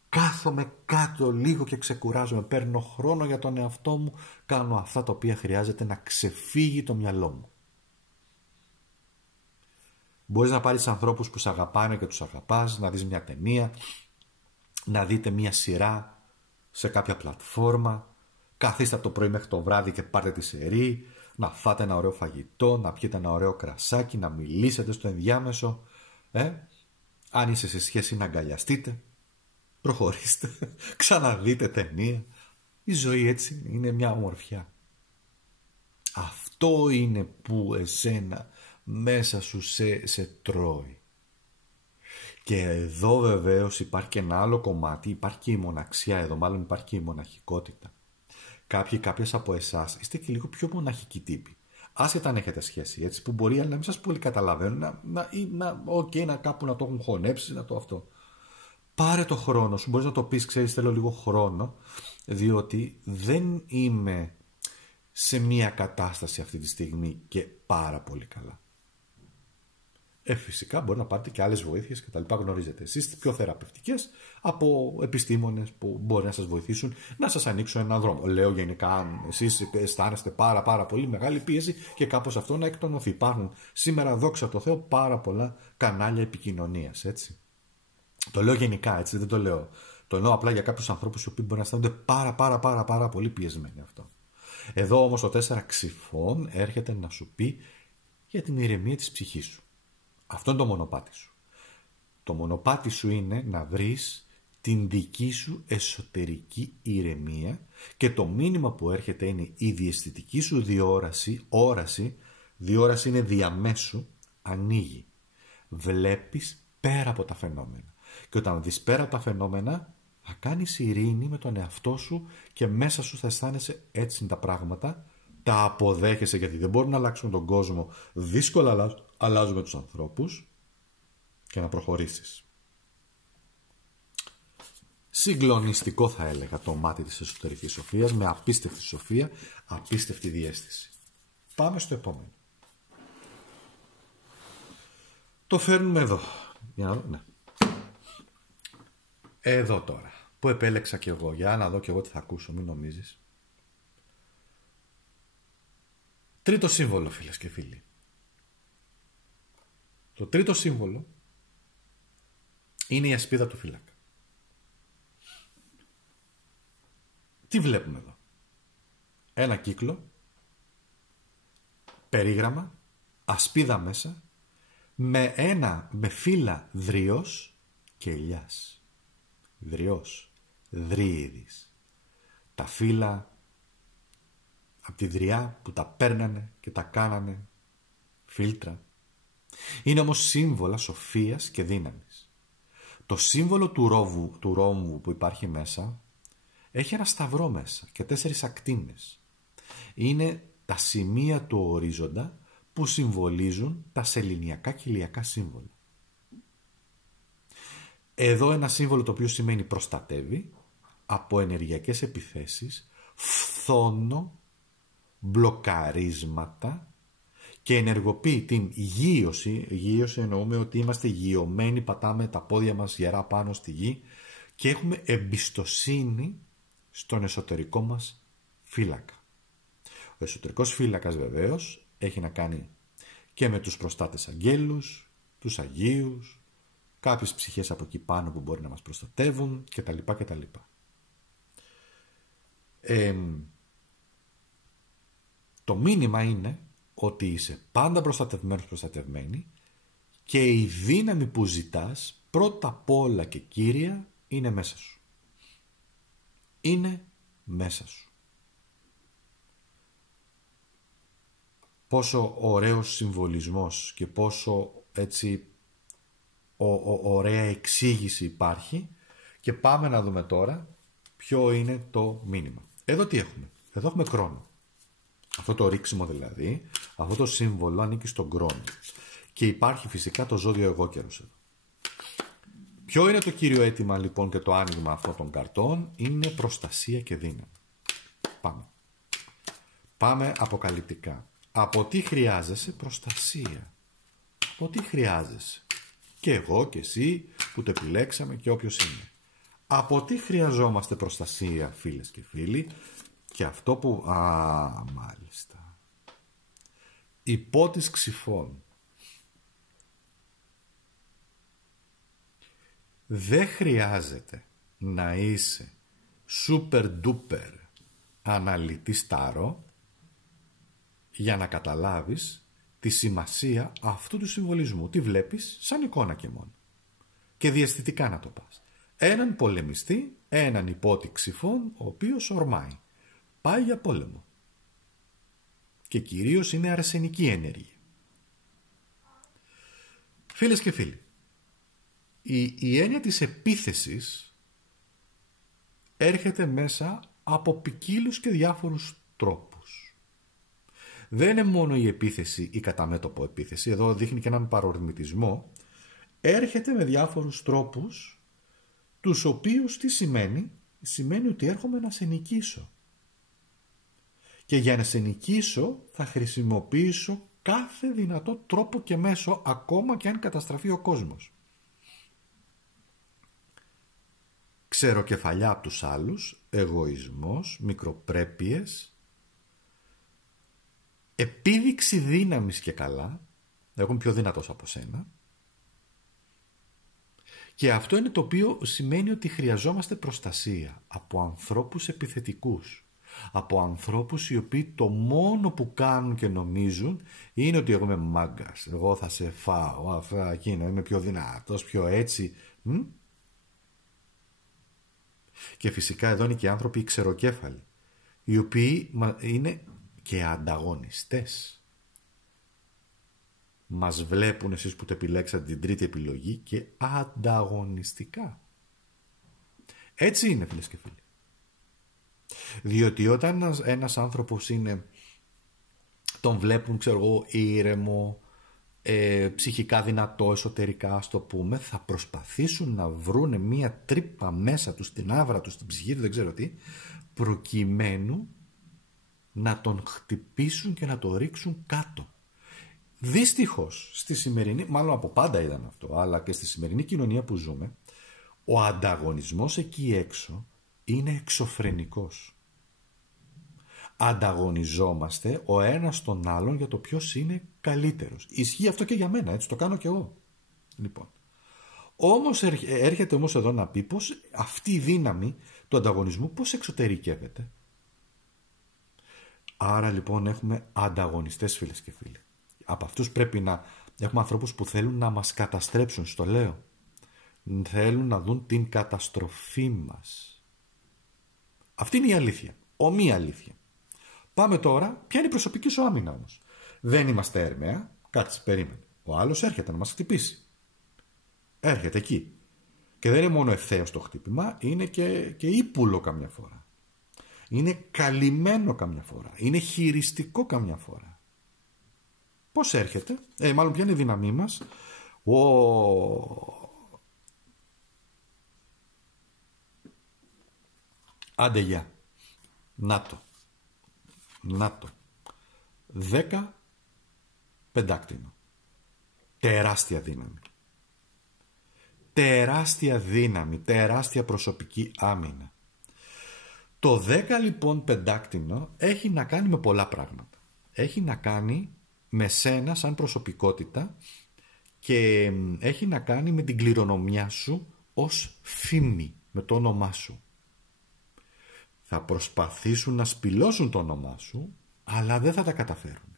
Κάθομαι κάτω λίγο και ξεκουράζομαι. Παίρνω χρόνο για τον εαυτό μου. Κάνω αυτά τα οποία χρειάζεται να ξεφύγει το μυαλό μου. Μπορείς να πάρεις ανθρώπους που σε αγαπάνε και τους αγαπάς, να δεις μια ταινία, να δείτε μια σειρά σε κάποια πλατφόρμα. Καθίστε από το πρωί μέχρι το βράδυ και πάρτε τη σερί, να φάτε ένα ωραίο φαγητό, να πιείτε ένα ωραίο κρασάκι, να μιλήσετε στο ενδιάμεσο. Αν είσαι σε σχέση να αγκαλιαστείτε, προχωρήστε, ξαναδείτε ταινία. Η ζωή έτσι είναι μια ομορφιά. Αυτό είναι που εσένα μέσα σου σε τρώει. Και εδώ βεβαίως υπάρχει και ένα άλλο κομμάτι, υπάρχει και η μοναξιά εδώ, μάλλον υπάρχει και η μοναχικότητα. Κάποιες από εσάς είστε και λίγο πιο μοναχικοί τύποι. Άσχετα αν έχετε σχέση, έτσι, που μπορεί να μην σας πολύ καταλαβαίνουν, να κάπου να το έχουν χωνέψει, να το αυτό. Πάρε το χρόνο σου, μπορείς να το πεις, ξέρεις, θέλω λίγο χρόνο, διότι δεν είμαι σε μια κατάσταση αυτή τη στιγμή και πάρα πολύ καλά. Φυσικά μπορεί να πάρετε και άλλες βοήθειες και τα λοιπά, γνωρίζετε εσείς, πιο θεραπευτικές από επιστήμονες που μπορεί να σας βοηθήσουν να σας ανοίξουν έναν δρόμο. Λέω γενικά, αν εσείς αισθάνεστε πάρα πολύ μεγάλη πίεση και κάπως αυτό να εκτονωθεί. Υπάρχουν σήμερα, δόξα τω Θεώ, πάρα πολλά κανάλια επικοινωνίας, έτσι. Το λέω γενικά, έτσι, δεν το λέω. Το λέω απλά για κάποιους ανθρώπους οι οποίοι μπορεί να αισθάνονται πάρα πολύ πιεσμένοι αυτό. Εδώ όμως το 4 ξυφών έρχεται να σου πει για την ηρεμία της ψυχής σου. Αυτό είναι το μονοπάτι σου. Το μονοπάτι σου είναι να βρεις την δική σου εσωτερική ηρεμία και το μήνυμα που έρχεται είναι η διαισθητική σου διόραση είναι διαμέσου, ανοίγει. Βλέπεις πέρα από τα φαινόμενα. Και όταν δεις πέρα από τα φαινόμενα θα κάνεις ειρήνη με τον εαυτό σου και μέσα σου θα αισθάνεσαι έτσι είναι τα πράγματα, τα αποδέχεσαι γιατί δεν μπορούν να αλλάξουν τον κόσμο, δύσκολα αλλάζουμε τους ανθρώπους και να προχωρήσεις. Συγκλονιστικό θα έλεγα το μάτι της εσωτερικής σοφίας, με απίστευτη σοφία, απίστευτη διαίσθηση. Πάμε στο επόμενο. Το φέρνουμε εδώ. Για να δω, ναι. Εδώ τώρα, που επέλεξα κι εγώ, για να δω κι εγώ τι θα ακούσω, μην νομίζεις. Τρίτο σύμβολο, φίλες και φίλοι. Το τρίτο σύμβολο είναι η ασπίδα του φύλακα. Τι βλέπουμε εδώ? Ένα κύκλο, περίγραμμα, ασπίδα μέσα, με φύλλα δριός και ελιάς. Δριός, δρίειδης. Τα φύλλα από τη δριά που τα παίρνανε και τα κάνανε φίλτρα. Είναι όμως σύμβολα σοφίας και δύναμης. Το σύμβολο του ρόμβου που υπάρχει μέσα έχει ένα σταυρό μέσα και 4 ακτίνες. Είναι τα σημεία του ορίζοντα που συμβολίζουν τα σεληνιακά και ηλιακά σύμβολα. Εδώ ένα σύμβολο το οποίο σημαίνει προστατεύει από ενεργειακές επιθέσεις, φθόνο, μπλοκαρίσματα και ενεργοποιεί την γείωση. Γείωση εννοούμε ότι είμαστε γειωμένοι, πατάμε τα πόδια μας γερά πάνω στη γη και έχουμε εμπιστοσύνη στον εσωτερικό μας φύλακα. Ο εσωτερικός φύλακας βεβαίως έχει να κάνει και με τους προστάτες αγγέλους, τους αγίους, κάποιες ψυχές από εκεί πάνω που μπορεί να μας προστατεύουν κτλ. Το μήνυμα είναι ότι είσαι πάντα προστατευμένη και η δύναμη που ζητάς πρώτα απ' όλα και κύρια είναι μέσα σου. Είναι μέσα σου. Πόσο ωραίος συμβολισμός και πόσο έτσι ωραία εξήγηση υπάρχει και πάμε να δούμε τώρα ποιο είναι το μήνυμα. Εδώ τι έχουμε? Εδώ έχουμε χρόνο. Αυτό το ρίξιμο δηλαδή, αυτό το σύμβολο ανήκει στον χρόνο. Και υπάρχει φυσικά το ζώδιο εγώκερος εδώ. Ποιο είναι το κύριο αίτημα λοιπόν και το άνοιγμα αυτών των καρτών? Είναι προστασία και δύναμη. Πάμε αποκαλυπτικά. Από τι χρειάζεσαι? Προστασία. Από τι χρειάζεσαι? Και εγώ και εσύ που το επιλέξαμε και όποιος είναι. Από τι χρειαζόμαστε προστασία, φίλες και φίλοι? Και αυτό που... μάλιστα. Υπότις ξυφών. Δεν χρειάζεται να είσαι super duper αναλυτής τάρο για να καταλάβεις τη σημασία αυτού του συμβολισμού. Τι βλέπεις? Σαν εικόνα και μόνο. Και διαισθητικά να το πας. Έναν πολεμιστή, έναν υπότι ξυφών, ο οποίος ορμάει. Πάει για πόλεμο. Και κυρίως είναι αρσενική ενέργεια. Φίλες και φίλοι, η έννοια της επίθεσης έρχεται μέσα από ποικίλους και διάφορους τρόπους. Δεν είναι μόνο η επίθεση ή κατά μέτωπο επίθεση, εδώ δείχνει και έναν παρορμητισμό, έρχεται με διάφορους τρόπους, τους οποίους τι σημαίνει? Σημαίνει ότι έρχομαι να σε νικήσω. Και για να σε νικήσω θα χρησιμοποιήσω κάθε δυνατό τρόπο και μέσο, ακόμα και αν καταστραφεί ο κόσμος. Ξεροκεφαλιά από τους άλλους, εγωισμός, μικροπρέπειες, επίδειξη δύναμης και καλά, εγώ είμαι πιο δυνατός από σένα. Και αυτό είναι το οποίο σημαίνει ότι χρειαζόμαστε προστασία από ανθρώπους επιθετικούς, από ανθρώπους οι οποίοι το μόνο που κάνουν και νομίζουν είναι ότι εγώ είμαι μάγκας, εγώ θα σε φάω, αυτά εκείνο, είμαι πιο δυνατός, πιο έτσι. Και φυσικά εδώ είναι και άνθρωποι ξεροκέφαλοι, οι οποίοι είναι και ανταγωνιστές. Μας βλέπουν, εσείς που το επιλέξατε την τρίτη επιλογή, και ανταγωνιστικά. Έτσι είναι, φίλες και φίλοι. Διότι όταν ένας άνθρωπος είναι, τον βλέπουν, ξέρω εγώ, ήρεμο, ψυχικά δυνατό, εσωτερικά, ας το πούμε, θα προσπαθήσουν να βρούνε μία τρύπα μέσα τους, στην άβρα τους, στην ψυχή του, δεν ξέρω τι, προκειμένου να τον χτυπήσουν και να το ρίξουν κάτω. Δυστυχώς στη σημερινή, μάλλον από πάντα ήταν αυτό, αλλά και στη σημερινή κοινωνία που ζούμε, ο ανταγωνισμός εκεί έξω είναι εξωφρενικός. Ανταγωνιζόμαστε ο ένας τον άλλον για το ποιος είναι καλύτερος. Ισχύει αυτό και για μένα, έτσι το κάνω και εγώ. Λοιπόν, όμως έρχεται όμως εδώ να πει πως αυτή η δύναμη του ανταγωνισμού πώς εξωτερικεύεται. Άρα λοιπόν έχουμε ανταγωνιστές, φίλες και φίλοι. Από αυτούς πρέπει να έχουμε ανθρώπους που θέλουν να μας καταστρέψουν, στο λέω. Θέλουν να δουν την καταστροφή μας. Αυτή είναι η αλήθεια. Ομοία αλήθεια. Πάμε τώρα, ποια είναι η προσωπική σου άμυνα όμως? Δεν είμαστε έρμεα, κάτσε, περίμενε. Ο άλλος έρχεται να μας χτυπήσει. Έρχεται εκεί. Και δεν είναι μόνο ευθέως το χτύπημα, είναι και ύπουλο καμιά φορά. Είναι καλυμμένο καμιά φορά. Είναι χειριστικό καμιά φορά. Πώς έρχεται? Μάλλον ποια είναι η δύναμή μας? Άντε γεια. Να το. 10 πεντάκτηνο. Τεράστια δύναμη. Τεράστια δύναμη. Τεράστια προσωπική άμυνα. Το 10 λοιπόν πεντάκτηνο έχει να κάνει με πολλά πράγματα. Έχει να κάνει με σένα σαν προσωπικότητα και έχει να κάνει με την κληρονομιά σου ως φήμη, με το όνομά σου. Θα προσπαθήσουν να σπηλώσουν το όνομά σου, αλλά δεν θα τα καταφέρουν.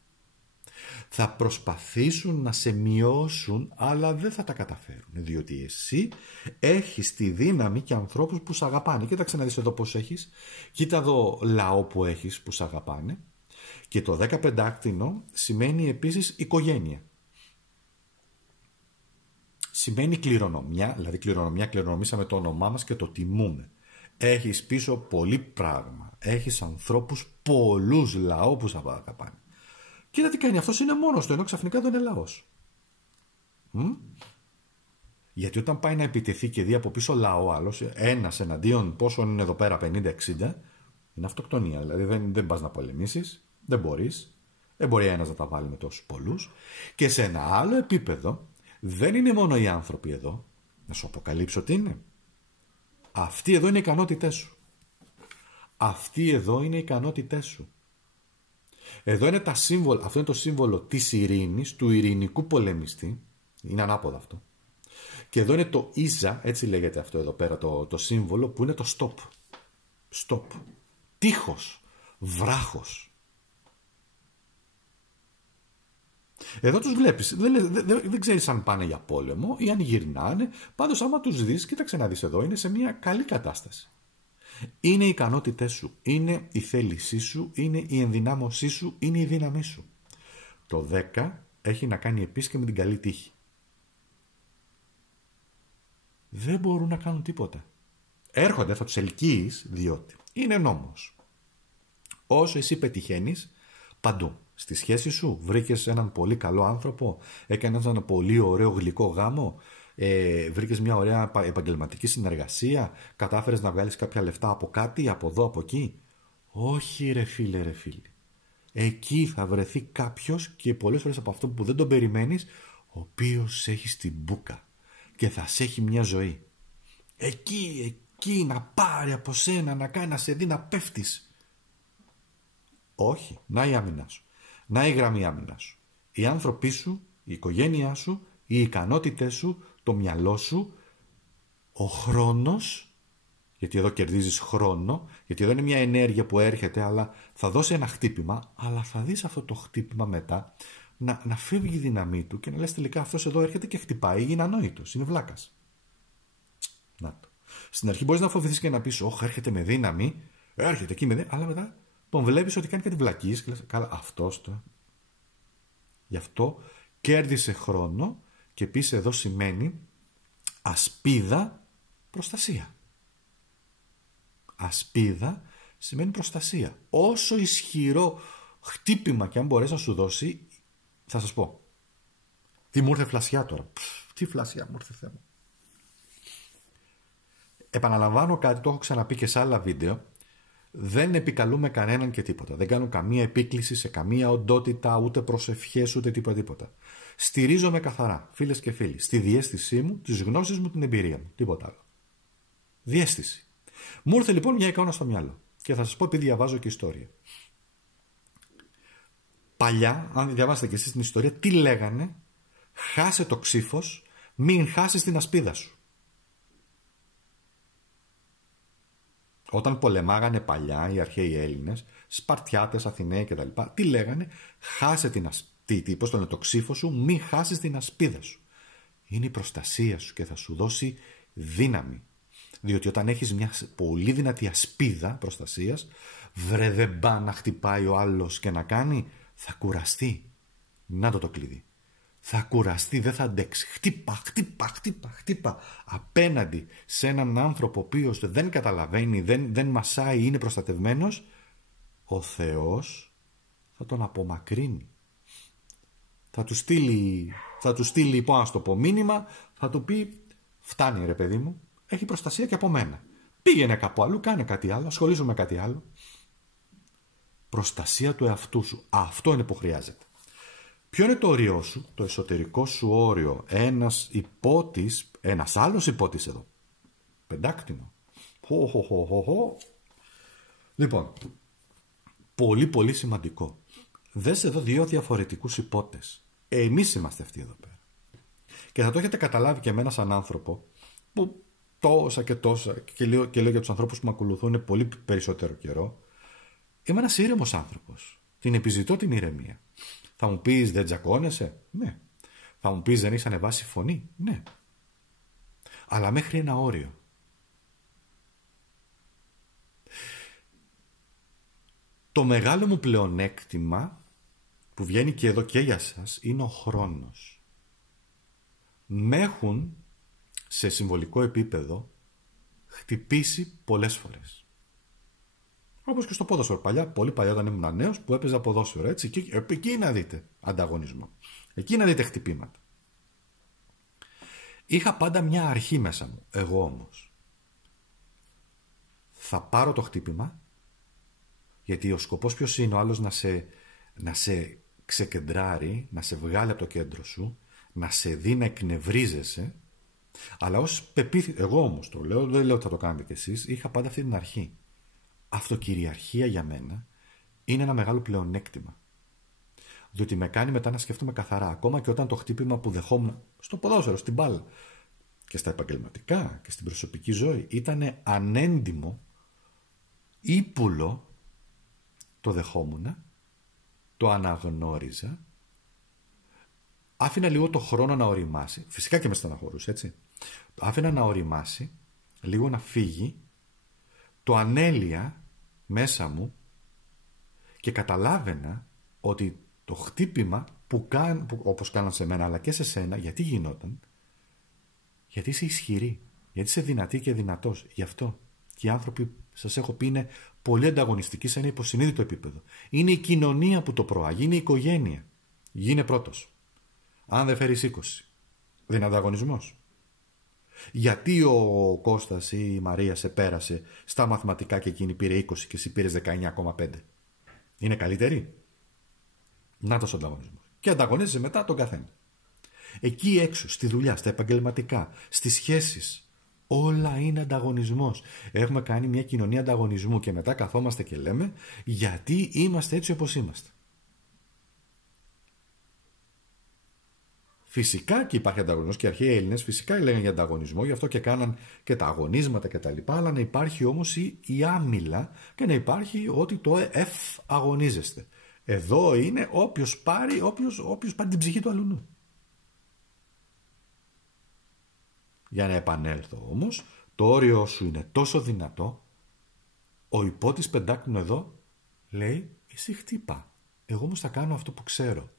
Θα προσπαθήσουν να σε μειώσουν, αλλά δεν θα τα καταφέρουν. Διότι εσύ έχεις τη δύναμη και ανθρώπους που σε αγαπάνε. Κοίταξε να δεις εδώ πώς έχεις. Κοίτα εδώ λαό που έχεις που σε αγαπάνε. Και το 15άκτηνο σημαίνει επίσης οικογένεια. Σημαίνει κληρονομιά, δηλαδή κληρονομήσαμε το όνομά μας και το τιμούμε. Έχεις πίσω πολύ πράγμα. Έχεις ανθρώπους, πολλούς λαό που σε αγαπάνε. Κοίτα τι κάνει, αυτός είναι μόνος του, ενώ ξαφνικά δεν είναι λαός. Γιατί όταν πάει να επιτεθεί και δει από πίσω λαό άλλος, ένας εναντίον πόσων είναι εδώ πέρα, 50-60, είναι αυτοκτονία. Δηλαδή δεν πας να πολεμήσεις, δεν μπορείς. Δεν μπορεί ένας να τα βάλει με τόσους πολλούς. Και σε ένα άλλο επίπεδο, δεν είναι μόνο οι άνθρωποι εδώ. Να σου αποκαλύψω τι είναι. Αυτοί εδώ είναι οι ικανότητές σου. Αυτοί εδώ είναι οι ικανότητές σου. Εδώ είναι τα σύμβολα, αυτό είναι το σύμβολο της ειρήνης, του ειρηνικού πολεμιστή. Είναι ανάποδα αυτό. Και εδώ είναι το Ίζα, έτσι λέγεται αυτό εδώ πέρα το σύμβολο, που είναι το stop. Stop. Τείχος. Βράχος. Εδώ τους βλέπεις, δεν ξέρεις αν πάνε για πόλεμο ή αν γυρνάνε. Πάντως άμα τους δεις, κοίταξε να δεις εδώ, είναι σε μια καλή κατάσταση. Είναι οι ικανότητές σου, είναι η θέλησή σου, είναι η ενδυνάμωσή σου, είναι η δύναμή σου. Το 10 έχει να κάνει επίσης και με την καλή τύχη. δεν μπορούν να κάνουν τίποτα. Έρχονται, θα τους ελκύεις, διότι είναι νόμος. Όσο εσύ πετυχαίνεις, παντού. Στη σχέση σου βρήκες έναν πολύ καλό άνθρωπο, έκανες ένα πολύ ωραίο γλυκό γάμο, βρήκες μια ωραία επαγγελματική συνεργασία, κατάφερες να βγάλεις κάποια λεφτά από κάτι, από εδώ, από εκεί. Όχι ρε φίλε, ρε φίλε. Εκεί θα βρεθεί κάποιος, και πολλές φορές από αυτό που δεν τον περιμένεις, ο οποίος σε έχει στην μπούκα και θα σε έχει μια ζωή. Εκεί να πάρει από σένα, να κάνει, να σε δει να πέφτεις. Όχι, να η άμυνα σου. Να η γραμμή άμυνα σου. Οι άνθρωποι σου, η οικογένειά σου, οι ικανότητες σου, το μυαλό σου, ο χρόνος, γιατί εδώ κερδίζεις χρόνο, γιατί εδώ είναι μια ενέργεια που έρχεται, αλλά θα δώσει ένα χτύπημα, αλλά θα δεις αυτό το χτύπημα μετά να φεύγει η δύναμή του και να λες τελικά αυτός εδώ έρχεται και χτυπάει, είναι ανόητος, είναι βλάκας. Να το. Στην αρχή μπορείς να φοβηθείς και να πεις, όχι, έρχεται με δύναμη, έρχεται εκεί με δύναμη, αλλά μετά τον βλέπεις ότι κάνει κάτι βλακίες και λες, καλά, αυτός το. Γι' αυτό κέρδισε χρόνο και επίσης εδώ σημαίνει ασπίδα, προστασία. Ασπίδα σημαίνει προστασία. Όσο ισχυρό χτύπημα και αν μπορέσει να σου δώσει, θα σας πω. Τι μου ήρθε φλασιά τώρα. Τι φλασιά μου ήρθε, Θεέ μου. Επαναλαμβάνω κάτι, το έχω ξαναπεί και σε άλλα βίντεο. Δεν επικαλούμε κανέναν και τίποτα. Δεν κάνω καμία επίκληση σε καμία οντότητα, ούτε προσευχές, ούτε τίποτα. Στηρίζομαι καθαρά, φίλες και φίλοι, στη διαίσθησή μου, τις γνώσεις μου, την εμπειρία μου. Τίποτα άλλο. Διαίσθηση. Μου ήρθε λοιπόν μια εικόνα στο μυαλό. Και θα σας πω επειδή διαβάζω και ιστορία. Παλιά, αν διαβάσετε και εσείς την ιστορία, τι λέγανε? Χάσε το ξύφος, μην χάσεις την ασπίδα σου. Όταν πολεμάγανε παλιά οι αρχαίοι Έλληνες, Σπαρτιάτες, Αθηναίοι κτλ., τι λέγανε? Χάσε την ασπίδα, πώς το λένε, το ξύφο σου, μην χάσεις την ασπίδα σου. Είναι η προστασία σου και θα σου δώσει δύναμη. Διότι όταν έχεις μια πολύ δυνατή ασπίδα προστασίας, βρε δεν πά να χτυπάει ο άλλος και να κάνει, θα κουραστεί. Να το κλειδί. Θα κουραστεί, δεν θα αντέξει. Χτύπα. Απέναντι σε έναν άνθρωπο ο οποίος δεν καταλαβαίνει, δεν μασάει, είναι προστατευμένος, ο Θεός θα τον απομακρύνει. Θα του στείλει, πώς να το πω, μήνυμα, θα του πει, φτάνει ρε παιδί μου, έχει προστασία και από μένα. Πήγαινε κάπου αλλού, κάνε κάτι άλλο, ασχολήσου με κάτι άλλο. Προστασία του εαυτού σου. Αυτό είναι που χρειάζεται. Ποιο είναι το όριό σου, το εσωτερικό σου όριο? Ένας άλλος υπότης εδώ. Πεντάκτηνο. Λοιπόν, πολύ πολύ σημαντικό. Δες εδώ δύο διαφορετικούς υπότες. Εμείς είμαστε αυτοί εδώ πέρα. Και θα το έχετε καταλάβει και εμένα σαν άνθρωπο που τόσα και λέω για τους ανθρώπους που με ακολουθούν πολύ περισσότερο καιρό. Είμαι ένας ήρεμος άνθρωπος. Την επιζητώ την ηρεμία. Θα μου πεις δεν τζακώνεσαι? Ναι. Θα μου πεις δεν έχεις ανεβάσει φωνή? Ναι. Αλλά μέχρι ένα όριο. Το μεγάλο μου πλεονέκτημα που βγαίνει και εδώ και για σας είναι ο χρόνος. Με έχουν σε συμβολικό επίπεδο χτυπήσει πολλές φορές. Όπως και στο ποδόσφαιρο. Πολύ παλιά όταν ήμουν νέος που έπαιζα ποδόσφαιρο. Έτσι, και εκεί να δείτε ανταγωνισμό. Εκεί να δείτε χτυπήματα. Είχα πάντα μια αρχή μέσα μου. Εγώ όμως θα πάρω το χτύπημα, γιατί ο σκοπός ποιος είναι? Ο άλλος να σε ξεκεντράρει, να σε βγάλει από το κέντρο σου, να σε δει να εκνευρίζεσαι. Αλλά ως πεποίθηση, εγώ όμως το λέω, δεν λέω ότι θα το κάνετε κι εσείς, είχα πάντα αυτή την αρχή. Αυτοκυριαρχία για μένα είναι ένα μεγάλο πλεονέκτημα. Διότι με κάνει μετά να σκέφτομαι καθαρά. Ακόμα και όταν το χτύπημα που δεχόμουν στο ποδόσφαιρο, στην μπάλα και στα επαγγελματικά και στην προσωπική ζωή ήταν ανέντιμο, ύπουλο, το δεχόμουν, το αναγνώριζα, άφηνα λίγο το χρόνο να οριμάσει, φυσικά και με στεναχωρούσε, έτσι. Άφηνα να οριμάσει, λίγο να φύγει, το ανέλυα μέσα μου και καταλάβαινα ότι το χτύπημα που όπως κάναν σε μένα αλλά και σε σένα, γιατί γινόταν? Γιατί είσαι ισχυρή. Γιατί είσαι δυνατή και δυνατός. Γι' αυτό και οι άνθρωποι, σας έχω πει, είναι πολύ ανταγωνιστικοί σε ένα υποσυνείδητο επίπεδο. Είναι η κοινωνία που το προάγει, είναι η οικογένεια. Γίνε πρώτος. Αν δεν φέρεις 20, δεν είναι ανταγωνισμός. Γιατί ο Κώστας ή η Μαρία σε πέρασε στα μαθηματικά και εκείνη πήρε 20 και εσύ πήρες 19,5. Είναι καλύτερη? Νάτος ο ανταγωνισμός. Και ανταγωνίζεσαι μετά τον καθένα. Εκεί έξω, στη δουλειά, στα επαγγελματικά, στις σχέσεις, όλα είναι ανταγωνισμός. Έχουμε κάνει μια κοινωνία ανταγωνισμού και μετά καθόμαστε και λέμε γιατί είμαστε έτσι όπως είμαστε. Φυσικά και υπάρχει ανταγωνισμός και οι αρχαίοι Έλληνες φυσικά έλεγαν για ανταγωνισμό, γι' αυτό και κάναν και τα αγωνίσματα κτλ. Αλλά να υπάρχει όμως η άμυλα και να υπάρχει ότι το αγωνίζεστε. Εδώ είναι όποιος πάρει την ψυχή του αλουνού. Για να επανέλθω όμως, το όριό σου είναι τόσο δυνατό, ο υπότης πεντάκνου εδώ λέει εσύ χτύπα, εγώ όμως θα κάνω αυτό που ξέρω.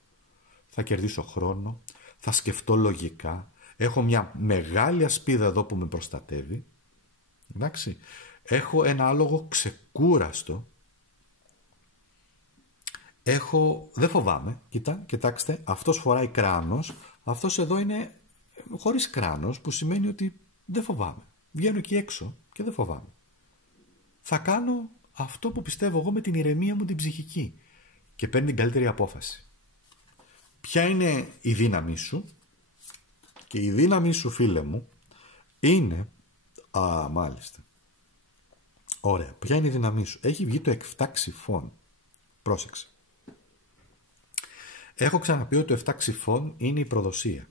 Θα κερδίσω χρόνο, θα σκεφτώ λογικά, έχω μια μεγάλη ασπίδα εδώ που με προστατεύει, εντάξει, έχω ένα άλογο ξεκούραστο, δεν φοβάμαι, κοιτάξτε, αυτός φοράει κράνος, αυτός εδώ είναι χωρίς κράνος, που σημαίνει ότι δεν φοβάμαι. Βγαίνω εκεί έξω και δεν φοβάμαι. Θα κάνω αυτό που πιστεύω εγώ με την ηρεμία μου την ψυχική και παίρνει την καλύτερη απόφαση. Ποια είναι η δύναμή σου? Και η δύναμή σου, φίλε μου, είναι... μάλιστα. Ωραία. Ποια είναι η δύναμή σου? Έχει βγει το 7 ξυφών. Πρόσεξε. Έχω ξαναπεί ότι το 7 ξυφών είναι η προδοσία.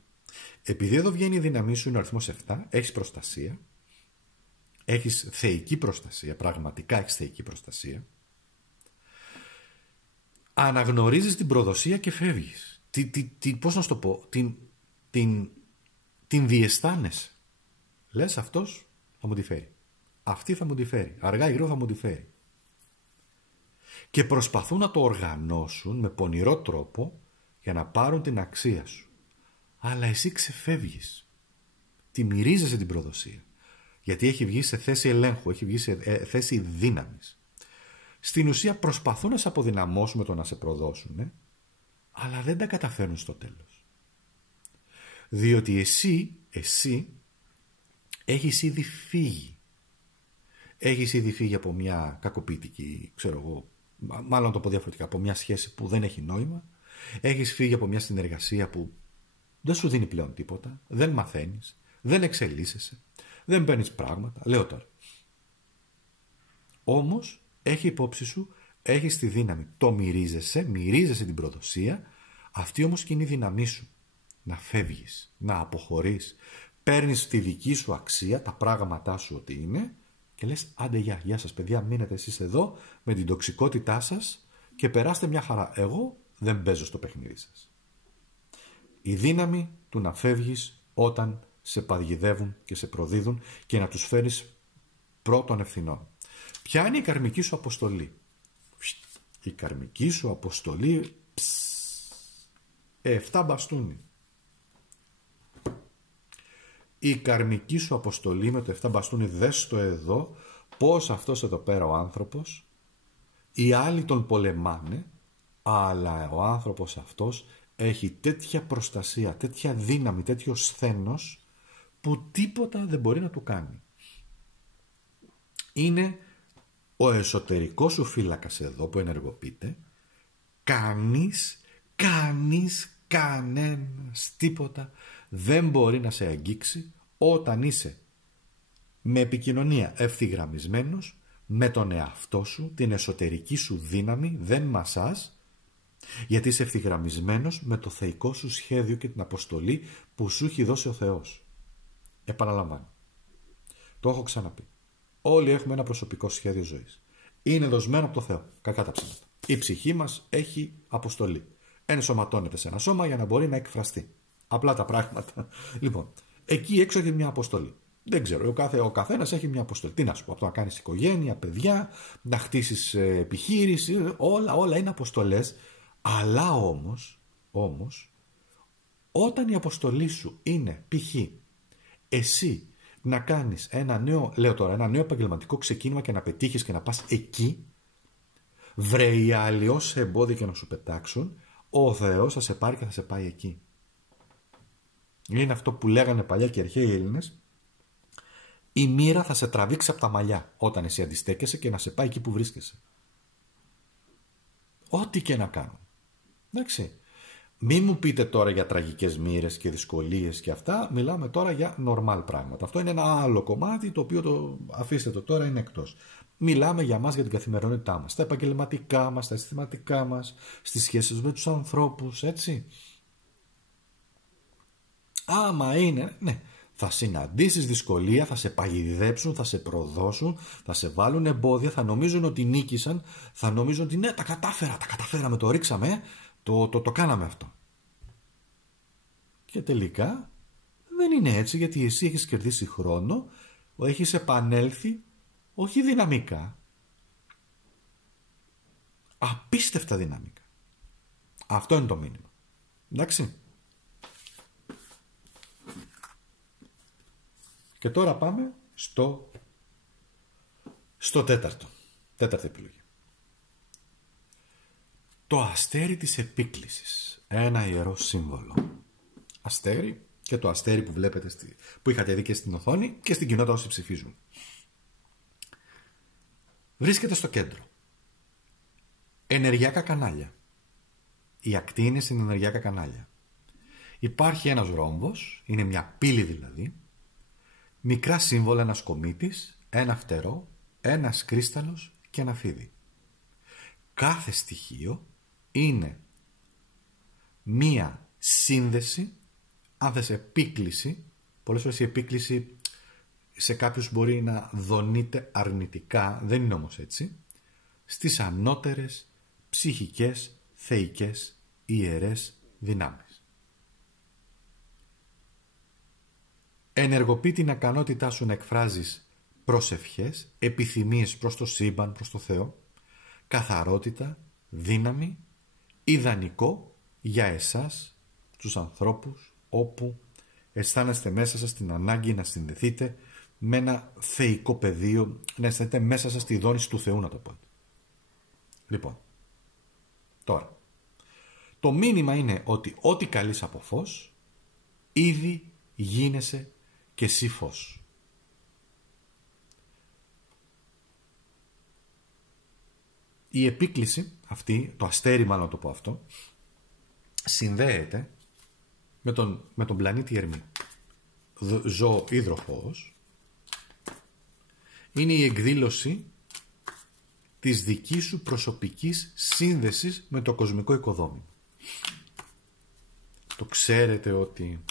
Επειδή εδώ βγαίνει η δύναμή σου, είναι ο αριθμός 7, έχεις προστασία, έχεις θεϊκή προστασία, πραγματικά έχεις θεϊκή προστασία, αναγνωρίζεις την προδοσία και φεύγεις. Πώς να σου το πω, την διαισθάνεσαι. Λες αυτός θα μου τη φέρει, αυτή θα μου τη φέρει, αργά ή γρήγορα θα μου τη φέρει. Και προσπαθούν να το οργανώσουν με πονηρό τρόπο για να πάρουν την αξία σου. Αλλά εσύ ξεφεύγεις. Τη μυρίζεσαι την προδοσία. Γιατί έχει βγει σε θέση ελέγχου, έχει βγει σε θέση δύναμης. Στην ουσία προσπαθούν να σε αποδυναμώσουν με το να σε προδώσουν, αλλά δεν τα καταφέρνουν στο τέλος. Διότι εσύ έχεις ήδη φύγει. Έχεις ήδη φύγει από μια κακοποιητική, ξέρω εγώ, μάλλον να το πω διαφορετικά, από μια σχέση που δεν έχει νόημα. Έχεις φύγει από μια συνεργασία που δεν σου δίνει πλέον τίποτα, δεν μαθαίνεις, δεν εξελίσσεσαι, δεν παίρνεις πράγματα, λέω τώρα. Όμως, έχει υπόψη σου, έχεις τη δύναμη, το μυρίζεσαι την προδοσία, αυτή όμως και είναι η δύναμή σου. Να φεύγεις, να αποχωρείς, παίρνεις τη δική σου αξία, τα πράγματά σου ότι είναι και λες άντε γεια σας παιδιά, μείνετε εσείς εδώ με την τοξικότητά σας και περάστε μια χαρά. Εγώ δεν παίζω στο παιχνίδι σας. Η δύναμη του να φεύγεις όταν σε παγιδεύουν και σε προδίδουν και να τους φέρεις πρώτων ευθυνών. Ποια είναι η καρμική σου αποστολή? Η καρμική σου αποστολή 7 μπαστούνι. Η καρμική σου αποστολή με το 7 μπαστούνι, δες το εδώ, πως αυτός εδώ πέρα ο άνθρωπος, οι άλλοι τον πολεμάνε, αλλά ο άνθρωπος αυτός έχει τέτοια προστασία, τέτοια δύναμη, τέτοιο σθένος που τίποτα δεν μπορεί να του κάνει. Είναι ο εσωτερικός σου φύλακας εδώ που ενεργοποιείται. Κανένας, τίποτα δεν μπορεί να σε αγγίξει όταν είσαι με επικοινωνία ευθυγραμμισμένος με τον εαυτό σου, την εσωτερική σου δύναμη, δεν μασάς, γιατί είσαι ευθυγραμμισμένος με το θεϊκό σου σχέδιο και την αποστολή που σου έχει δώσει ο Θεός. Επαναλαμβάνω. Το έχω ξαναπεί. Όλοι έχουμε ένα προσωπικό σχέδιο ζωής. Είναι δοσμένο από το Θεό. Κακά τα ψέματα. Η ψυχή μας έχει αποστολή. Ενσωματώνεται σε ένα σώμα για να μπορεί να εκφραστεί. Απλά τα πράγματα. Λοιπόν, εκεί έξω έχει μια αποστολή. Δεν ξέρω, ο καθένας έχει μια αποστολή. Τι να σου πω, από το να κάνεις οικογένεια, παιδιά, να χτίσεις επιχείρηση, όλα είναι αποστολές. Αλλά όμως, όταν η αποστολή σου είναι π.χ. εσύ να κάνεις ένα νέο, λέω τώρα, ένα νέο επαγγελματικό ξεκίνημα και να πετύχεις και να πας εκεί, βρε οι άλλοι όσα εμπόδια και να σου πετάξουν, ο Θεός θα σε πάρει και θα σε πάει εκεί. Είναι αυτό που λέγανε παλιά και οι αρχαίοι Έλληνες, η μοίρα θα σε τραβήξει από τα μαλλιά όταν εσύ αντιστέκεσαι και να σε πάει εκεί που βρίσκεσαι. Ό,τι και να κάνουν. Εντάξει. Μη μου πείτε τώρα για τραγικές μοίρες και δυσκολίες και αυτά, μιλάμε τώρα για normal πράγματα. Αυτό είναι ένα άλλο κομμάτι το οποίο αφήστε το τώρα, είναι εκτός. Μιλάμε για μας, για την καθημερινότητά μας, τα επαγγελματικά μας, τα αισθηματικά μας, στις σχέσεις με τους ανθρώπους, έτσι. Άμα είναι, ναι, θα συναντήσεις δυσκολία, θα σε παγιδέψουν, θα σε προδώσουν, θα σε βάλουν εμπόδια, θα νομίζουν ότι νίκησαν, θα νομίζουν ότι ναι, τα καταφέραμε, το ρίξαμε, το κάναμε αυτό. Και τελικά δεν είναι έτσι, γιατί εσύ έχεις κερδίσει χρόνο, έχεις επανέλθει, όχι δυναμικά, απίστευτα δυναμικά. Αυτό είναι το μήνυμα. Εντάξει. Και τώρα πάμε στο τέταρτη επιλογή. Το αστέρι της επίκλησης. Ένα ιερό σύμβολο. Αστέρι, και το αστέρι που βλέπετε, που είχατε δει και στην οθόνη και στην κοινότητα όσοι ψηφίζουν. Βρίσκεται στο κέντρο. Ενεργειακά κανάλια. Η ακτή είναι στην ενεργειακά κανάλια. Υπάρχει ένας ρόμβος, είναι μια πύλη δηλαδή, μικρά σύμβολα, ένας κομήτης, ένα φτερό, ένας κρίσταλος και ένα φίδι. Κάθε στοιχείο είναι μία σύνδεση, αν θες επίκληση. Πολλές φορές η επίκληση σε κάποιους μπορεί να δονείται αρνητικά, δεν είναι όμως έτσι, στις ανώτερες ψυχικές, θεϊκές, ιερές δυνάμεις. Ενεργοποιεί την ικανότητά σου να εκφράζεις προσευχές, επιθυμίες προς το σύμπαν, προς το Θεό, καθαρότητα, δύναμη, ιδανικό για εσάς, τους ανθρώπους, όπου αισθάνεστε μέσα σας την ανάγκη να συνδεθείτε με ένα θεϊκό πεδίο, να αισθανθείτε μέσα σας τη δόνηση του Θεού, να το πω. Λοιπόν, τώρα, το μήνυμα είναι ότι ό,τι καλείς από φως, ήδη γίνεσαι και εσύ φως. Η επίκληση αυτή, το αστέρι μάλλον να το πω αυτό, συνδέεται με τον πλανήτη Ερμή. Ζω υδροχόος. Είναι η εκδήλωση της δικής σου προσωπικής σύνδεσης με το κοσμικό οικοδόμημα. Το ξέρετε ότι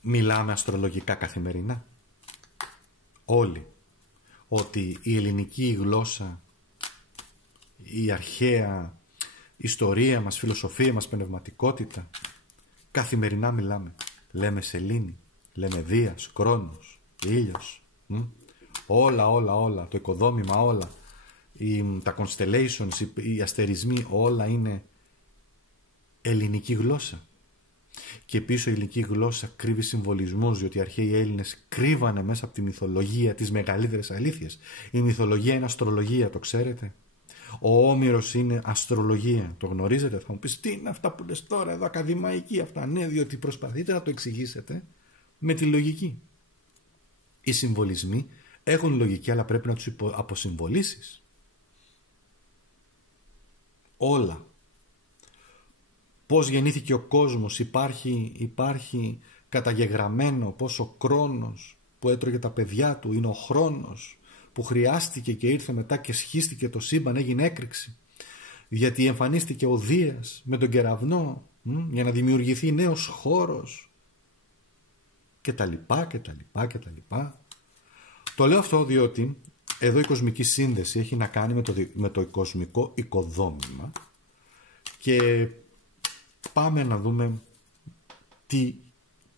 μιλάμε αστρολογικά καθημερινά. Όλοι. Ότι η ελληνική γλώσσα, η αρχαία ιστορία μας, φιλοσοφία μας, πνευματικότητα, καθημερινά μιλάμε. Λέμε σελήνη, λέμε Δίας, Κρόνος, ήλιος, όλα, το οικοδόμημα, όλα, τα constellations, οι αστερισμοί, όλα είναι ελληνική γλώσσα. Και πίσω η ελληνική γλώσσα κρύβει συμβολισμούς, διότι οι αρχαίοι Έλληνες κρύβανε μέσα από τη μυθολογία τις μεγαλύτερες αλήθειες. Η μυθολογία είναι αστρολογία, το ξέρετε. Ο Όμηρος είναι αστρολογία, το γνωρίζετε? Θα μου πεις, τι είναι αυτά που λες τώρα εδώ, ακαδημαϊκή αυτά? Ναι, διότι προσπαθείτε να το εξηγήσετε με τη λογική. Οι συμβολισμοί έχουν λογική, αλλά πρέπει να τους αποσυμβολήσεις. Όλα. Πώς γεννήθηκε ο κόσμος, υπάρχει καταγεγραμμένο πως ο Κρόνος που έτρωγε τα παιδιά του είναι ο χρόνος που χρειάστηκε και ήρθε μετά και σχίστηκε το σύμπαν, έγινε έκρηξη, γιατί εμφανίστηκε ο Δίας με τον κεραυνό για να δημιουργηθεί νέος χώρος και τα λοιπά. Το λέω αυτό διότι εδώ η κοσμική σύνδεση έχει να κάνει με το κοσμικό οικοδόμημα και πάμε να δούμε τι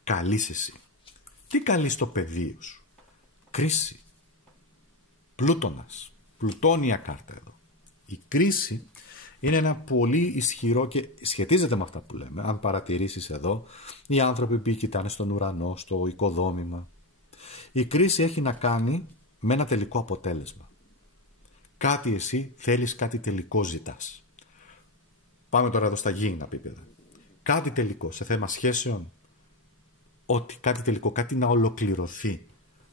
καλείς εσύ. Τι καλείς το πεδίο σου? Κρίση. Πλούτονας. Πλουτόνια κάρτα εδώ. Η κρίση Είναι ένα πολύ ισχυρό και σχετίζεται με αυτά που λέμε. Αν παρατηρήσεις εδώ, οι άνθρωποι που κοιτάνε στον ουρανό, στο οικοδόμημα. Η κρίση έχει να κάνει με ένα τελικό αποτέλεσμα. Κάτι εσύ θέλεις, κάτι τελικό ζητάς. Πάμε τώρα εδώ στα γήινα επίπεδα. Κάτι τελικό σε θέμα σχέσεων, ότι κάτι τελικό, κάτι να ολοκληρωθεί.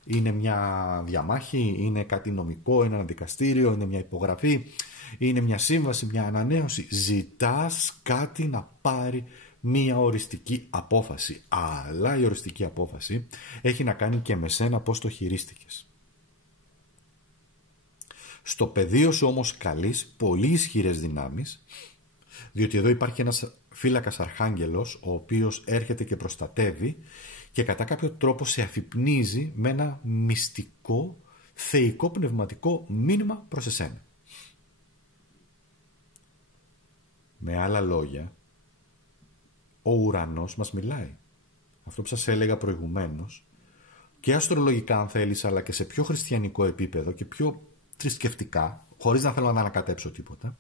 Είναι μια διαμάχη, είναι κάτι νομικό, είναι ένα δικαστήριο, είναι μια υπογραφή, είναι μια σύμβαση, μια ανανέωση. Ζητάς κάτι να πάρει μια οριστική απόφαση. Αλλά η οριστική απόφαση έχει να κάνει και με σένα πώς το χειρίστηκες. Στο πεδίο σου όμως καλείς πολύ ισχυρές δυνάμεις, διότι εδώ υπάρχει ένας φύλακας αρχάγγελος, ο οποίος έρχεται και προστατεύει και κατά κάποιο τρόπο σε αφυπνίζει με ένα μυστικό, θεϊκό, πνευματικό μήνυμα προς εσένα. Με άλλα λόγια, ο ουρανός μας μιλάει. Αυτό που σας έλεγα προηγουμένως, και αστρολογικά αν θέλεις, αλλά και σε πιο χριστιανικό επίπεδο και πιο θρησκευτικά, χωρίς να θέλω να ανακατέψω τίποτα,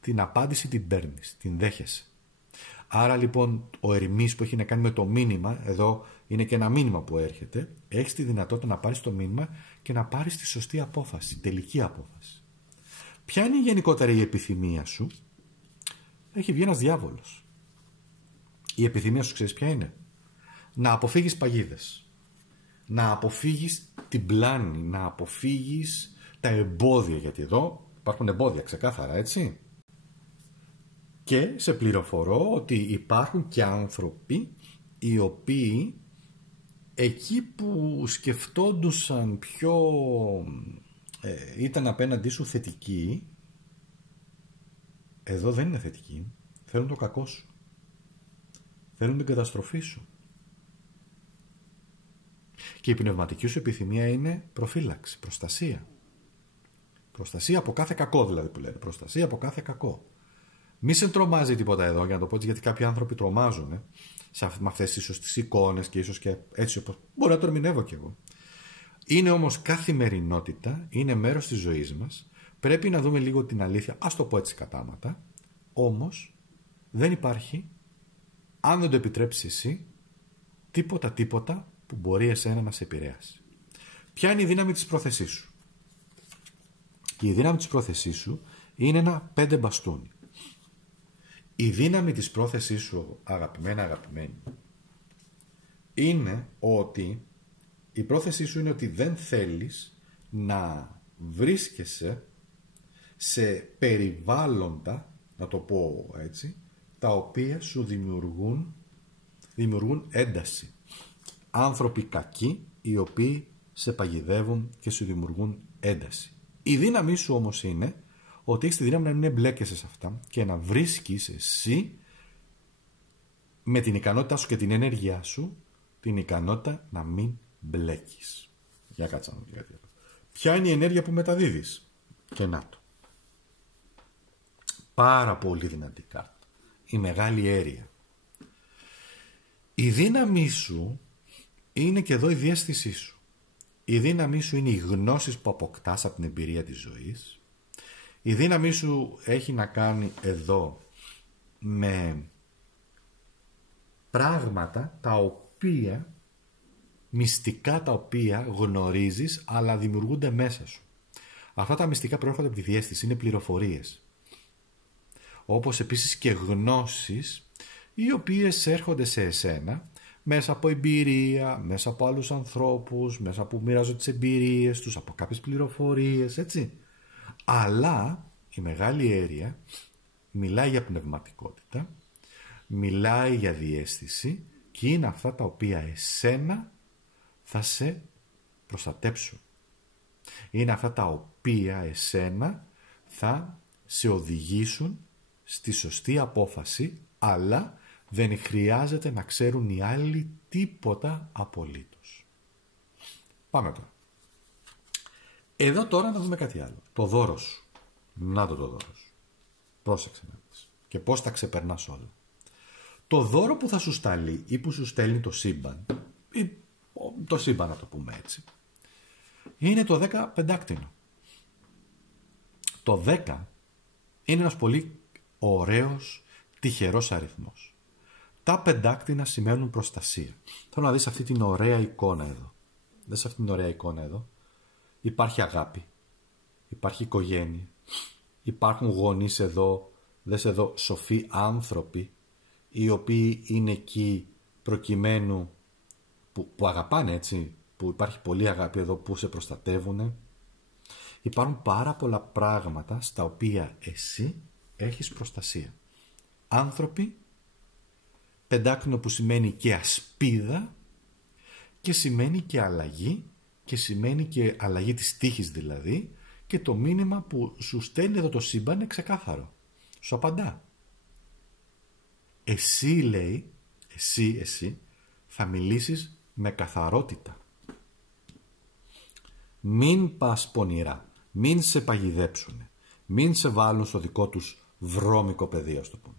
την απάντηση την παίρνεις, την δέχεσαι. Άρα λοιπόν ο ερημής που έχει να κάνει με το μήνυμα, εδώ είναι και ένα μήνυμα που έρχεται, έχεις τη δυνατότητα να πάρεις το μήνυμα και να πάρεις τη σωστή απόφαση, τελική απόφαση. Ποια είναι η γενικότερη επιθυμία σου? Έχει βγει ένας διάβολος. Η επιθυμία σου ξέρεις ποια είναι? Να αποφύγεις παγίδες, να αποφύγεις την πλάνη, να αποφύγεις τα εμπόδια, γιατί εδώ υπάρχουν εμπόδια ξεκάθαρα, έτσι. Και σε πληροφορώ ότι υπάρχουν και άνθρωποι οι οποίοι εκεί που σκεφτόντουσαν πιο ήταν απέναντί σου θετικοί, εδώ δεν είναι θετικοί, θέλουν το κακό σου, θέλουν την καταστροφή σου. Και η πνευματική σου επιθυμία είναι προφύλαξη, προστασία. Προστασία από κάθε κακό δηλαδή που λένε, προστασία από κάθε κακό. Μη σε τρομάζει τίποτα εδώ, για να το πω έτσι, γιατί κάποιοι άνθρωποι τρομάζουν με αυτές ίσως τις εικόνες και ίσως και έτσι όπως μπορεί να το ερμηνεύω κι εγώ. Είναι όμως καθημερινότητα, είναι μέρος της ζωής μας. Πρέπει να δούμε λίγο την αλήθεια, ας το πω έτσι κατάματα. Όμως δεν υπάρχει, αν δεν το επιτρέψεις εσύ, τίποτα που μπορεί εσένα να σε επηρεάσει. Ποια είναι η δύναμη της πρόθεσής σου? Η δύναμη της πρόθεσής σου είναι ένα 5 μπαστούνι. Η δύναμη της πρόθεσής σου, αγαπημένη, είναι ότι η πρόθεσή σου είναι ότι δεν θέλεις να βρίσκεσαι σε περιβάλλοντα, να το πω έτσι, τα οποία σου δημιουργούν ένταση. Άνθρωποι κακοί οι οποίοι σε παγιδεύουν και σου δημιουργούν ένταση. Η δύναμή σου όμως είναι ότι έχεις τη δύναμη να μην εμπλέκεσαι σε αυτά και να βρίσκεις εσύ με την ικανότητά σου και την ενέργειά σου την ικανότητα να μην μπλέκεις. Για κάτσα να δω κάτι άλλο. Ποια είναι η ενέργεια που μεταδίδεις? Και να το. Πάρα πολύ δυνατή κάρτα. Η μεγάλη αίρια. Η δύναμή σου είναι και εδώ η διαίσθησή σου. Η δύναμή σου είναι οι γνώσεις που αποκτάς από την εμπειρία της ζωής. Η δύναμή σου έχει να κάνει εδώ με πράγματα τα οποία, μυστικά τα οποία γνωρίζεις αλλά δημιουργούνται μέσα σου. Αυτά τα μυστικά προέρχονται από τη διαίσθηση, είναι πληροφορίες. Όπως επίσης και γνώσεις οι οποίες έρχονται σε εσένα μέσα από εμπειρία, μέσα από άλλους ανθρώπους, μέσα που μοιράζονται τις εμπειρίες τους, από κάποιες πληροφορίες, έτσι. Αλλά η μεγάλη αίρια μιλάει για πνευματικότητα, μιλάει για διαίσθηση και είναι αυτά τα οποία εσένα θα σε προστατέψουν. Είναι αυτά τα οποία εσένα θα σε οδηγήσουν στη σωστή απόφαση, αλλά δεν χρειάζεται να ξέρουν οι άλλοι τίποτα απολύτως. Πάμε τώρα. Εδώ τώρα να δούμε κάτι άλλο. Το δώρο σου. Να το δώρο σου. Πρόσεξε να δεις. Και πώς τα ξεπερνάς όλα. Το δώρο που θα σου σταλεί ή που σου στέλνει το σύμπαν, ή το σύμπαν να το πούμε έτσι, είναι το 10 πεντάκτηνο. Το 10 είναι ένας πολύ ωραίος, τυχερός αριθμός. Τα πεντάκτηνα σημαίνουν προστασία. Θέλω να δεις αυτή την ωραία εικόνα εδώ. Δες αυτή την ωραία εικόνα εδώ. Υπάρχει αγάπη. Υπάρχει οικογένεια. Υπάρχουν γονείς εδώ. Δες εδώ σοφοί άνθρωποι, οι οποίοι είναι εκεί προκειμένου που αγαπάνε, έτσι, που υπάρχει πολύ αγάπη εδώ, που σε προστατεύουν. Υπάρχουν πάρα πολλά πράγματα στα οποία εσύ έχεις προστασία. Άνθρωποι, πεντάκτηνο που σημαίνει και ασπίδα και σημαίνει και αλλαγή και σημαίνει και αλλαγή της τύχης δηλαδή, και το μήνυμα που σου στέλνει εδώ το σύμπαν είναι ξεκάθαρο. Σου απαντά. Εσύ, λέει, εσύ θα μιλήσεις με καθαρότητα. Μην πας πονηρά, μην σε παγιδέψουνε, μην σε βάλουν στο δικό τους βρώμικο πεδίο, ας το πούμε.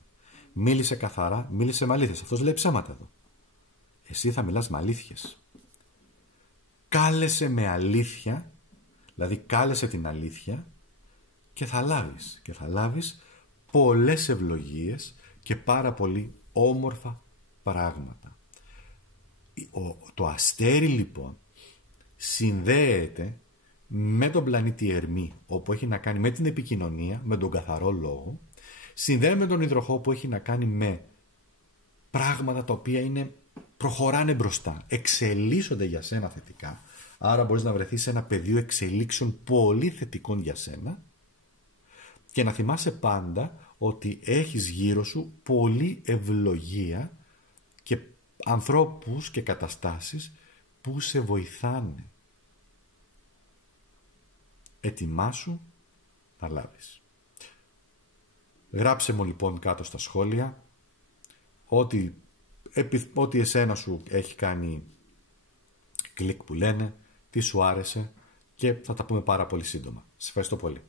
Μίλησε καθαρά, μίλησε με αλήθειες. Αυτός λέει ψέματα εδώ. Εσύ θα μιλάς με αλήθειες. Κάλεσε με αλήθεια, δηλαδή κάλεσε την αλήθεια και θα λάβεις πολλές ευλογίες και πάρα πολύ όμορφα πράγματα. Το αστέρι λοιπόν συνδέεται με τον πλανήτη Ερμή, όπου έχει να κάνει με την επικοινωνία, με τον καθαρό λόγο. Συνδέεται με τον υδροχόο, που έχει να κάνει με πράγματα τα οποία προχωράνε μπροστά, εξελίσσονται για σένα θετικά. Άρα μπορείς να βρεθείς σε ένα πεδίο εξελίξεων πολύ θετικών για σένα, και να θυμάσαι πάντα ότι έχεις γύρω σου πολλή ευλογία και ανθρώπους και καταστάσεις που σε βοηθάνε. Ετοιμάσου να λάβεις. Γράψε μου λοιπόν κάτω στα σχόλια ό,τι εσένα σου έχει κάνει κλικ που λένε, τι σου άρεσε, και θα τα πούμε πάρα πολύ σύντομα. Σας ευχαριστώ πολύ.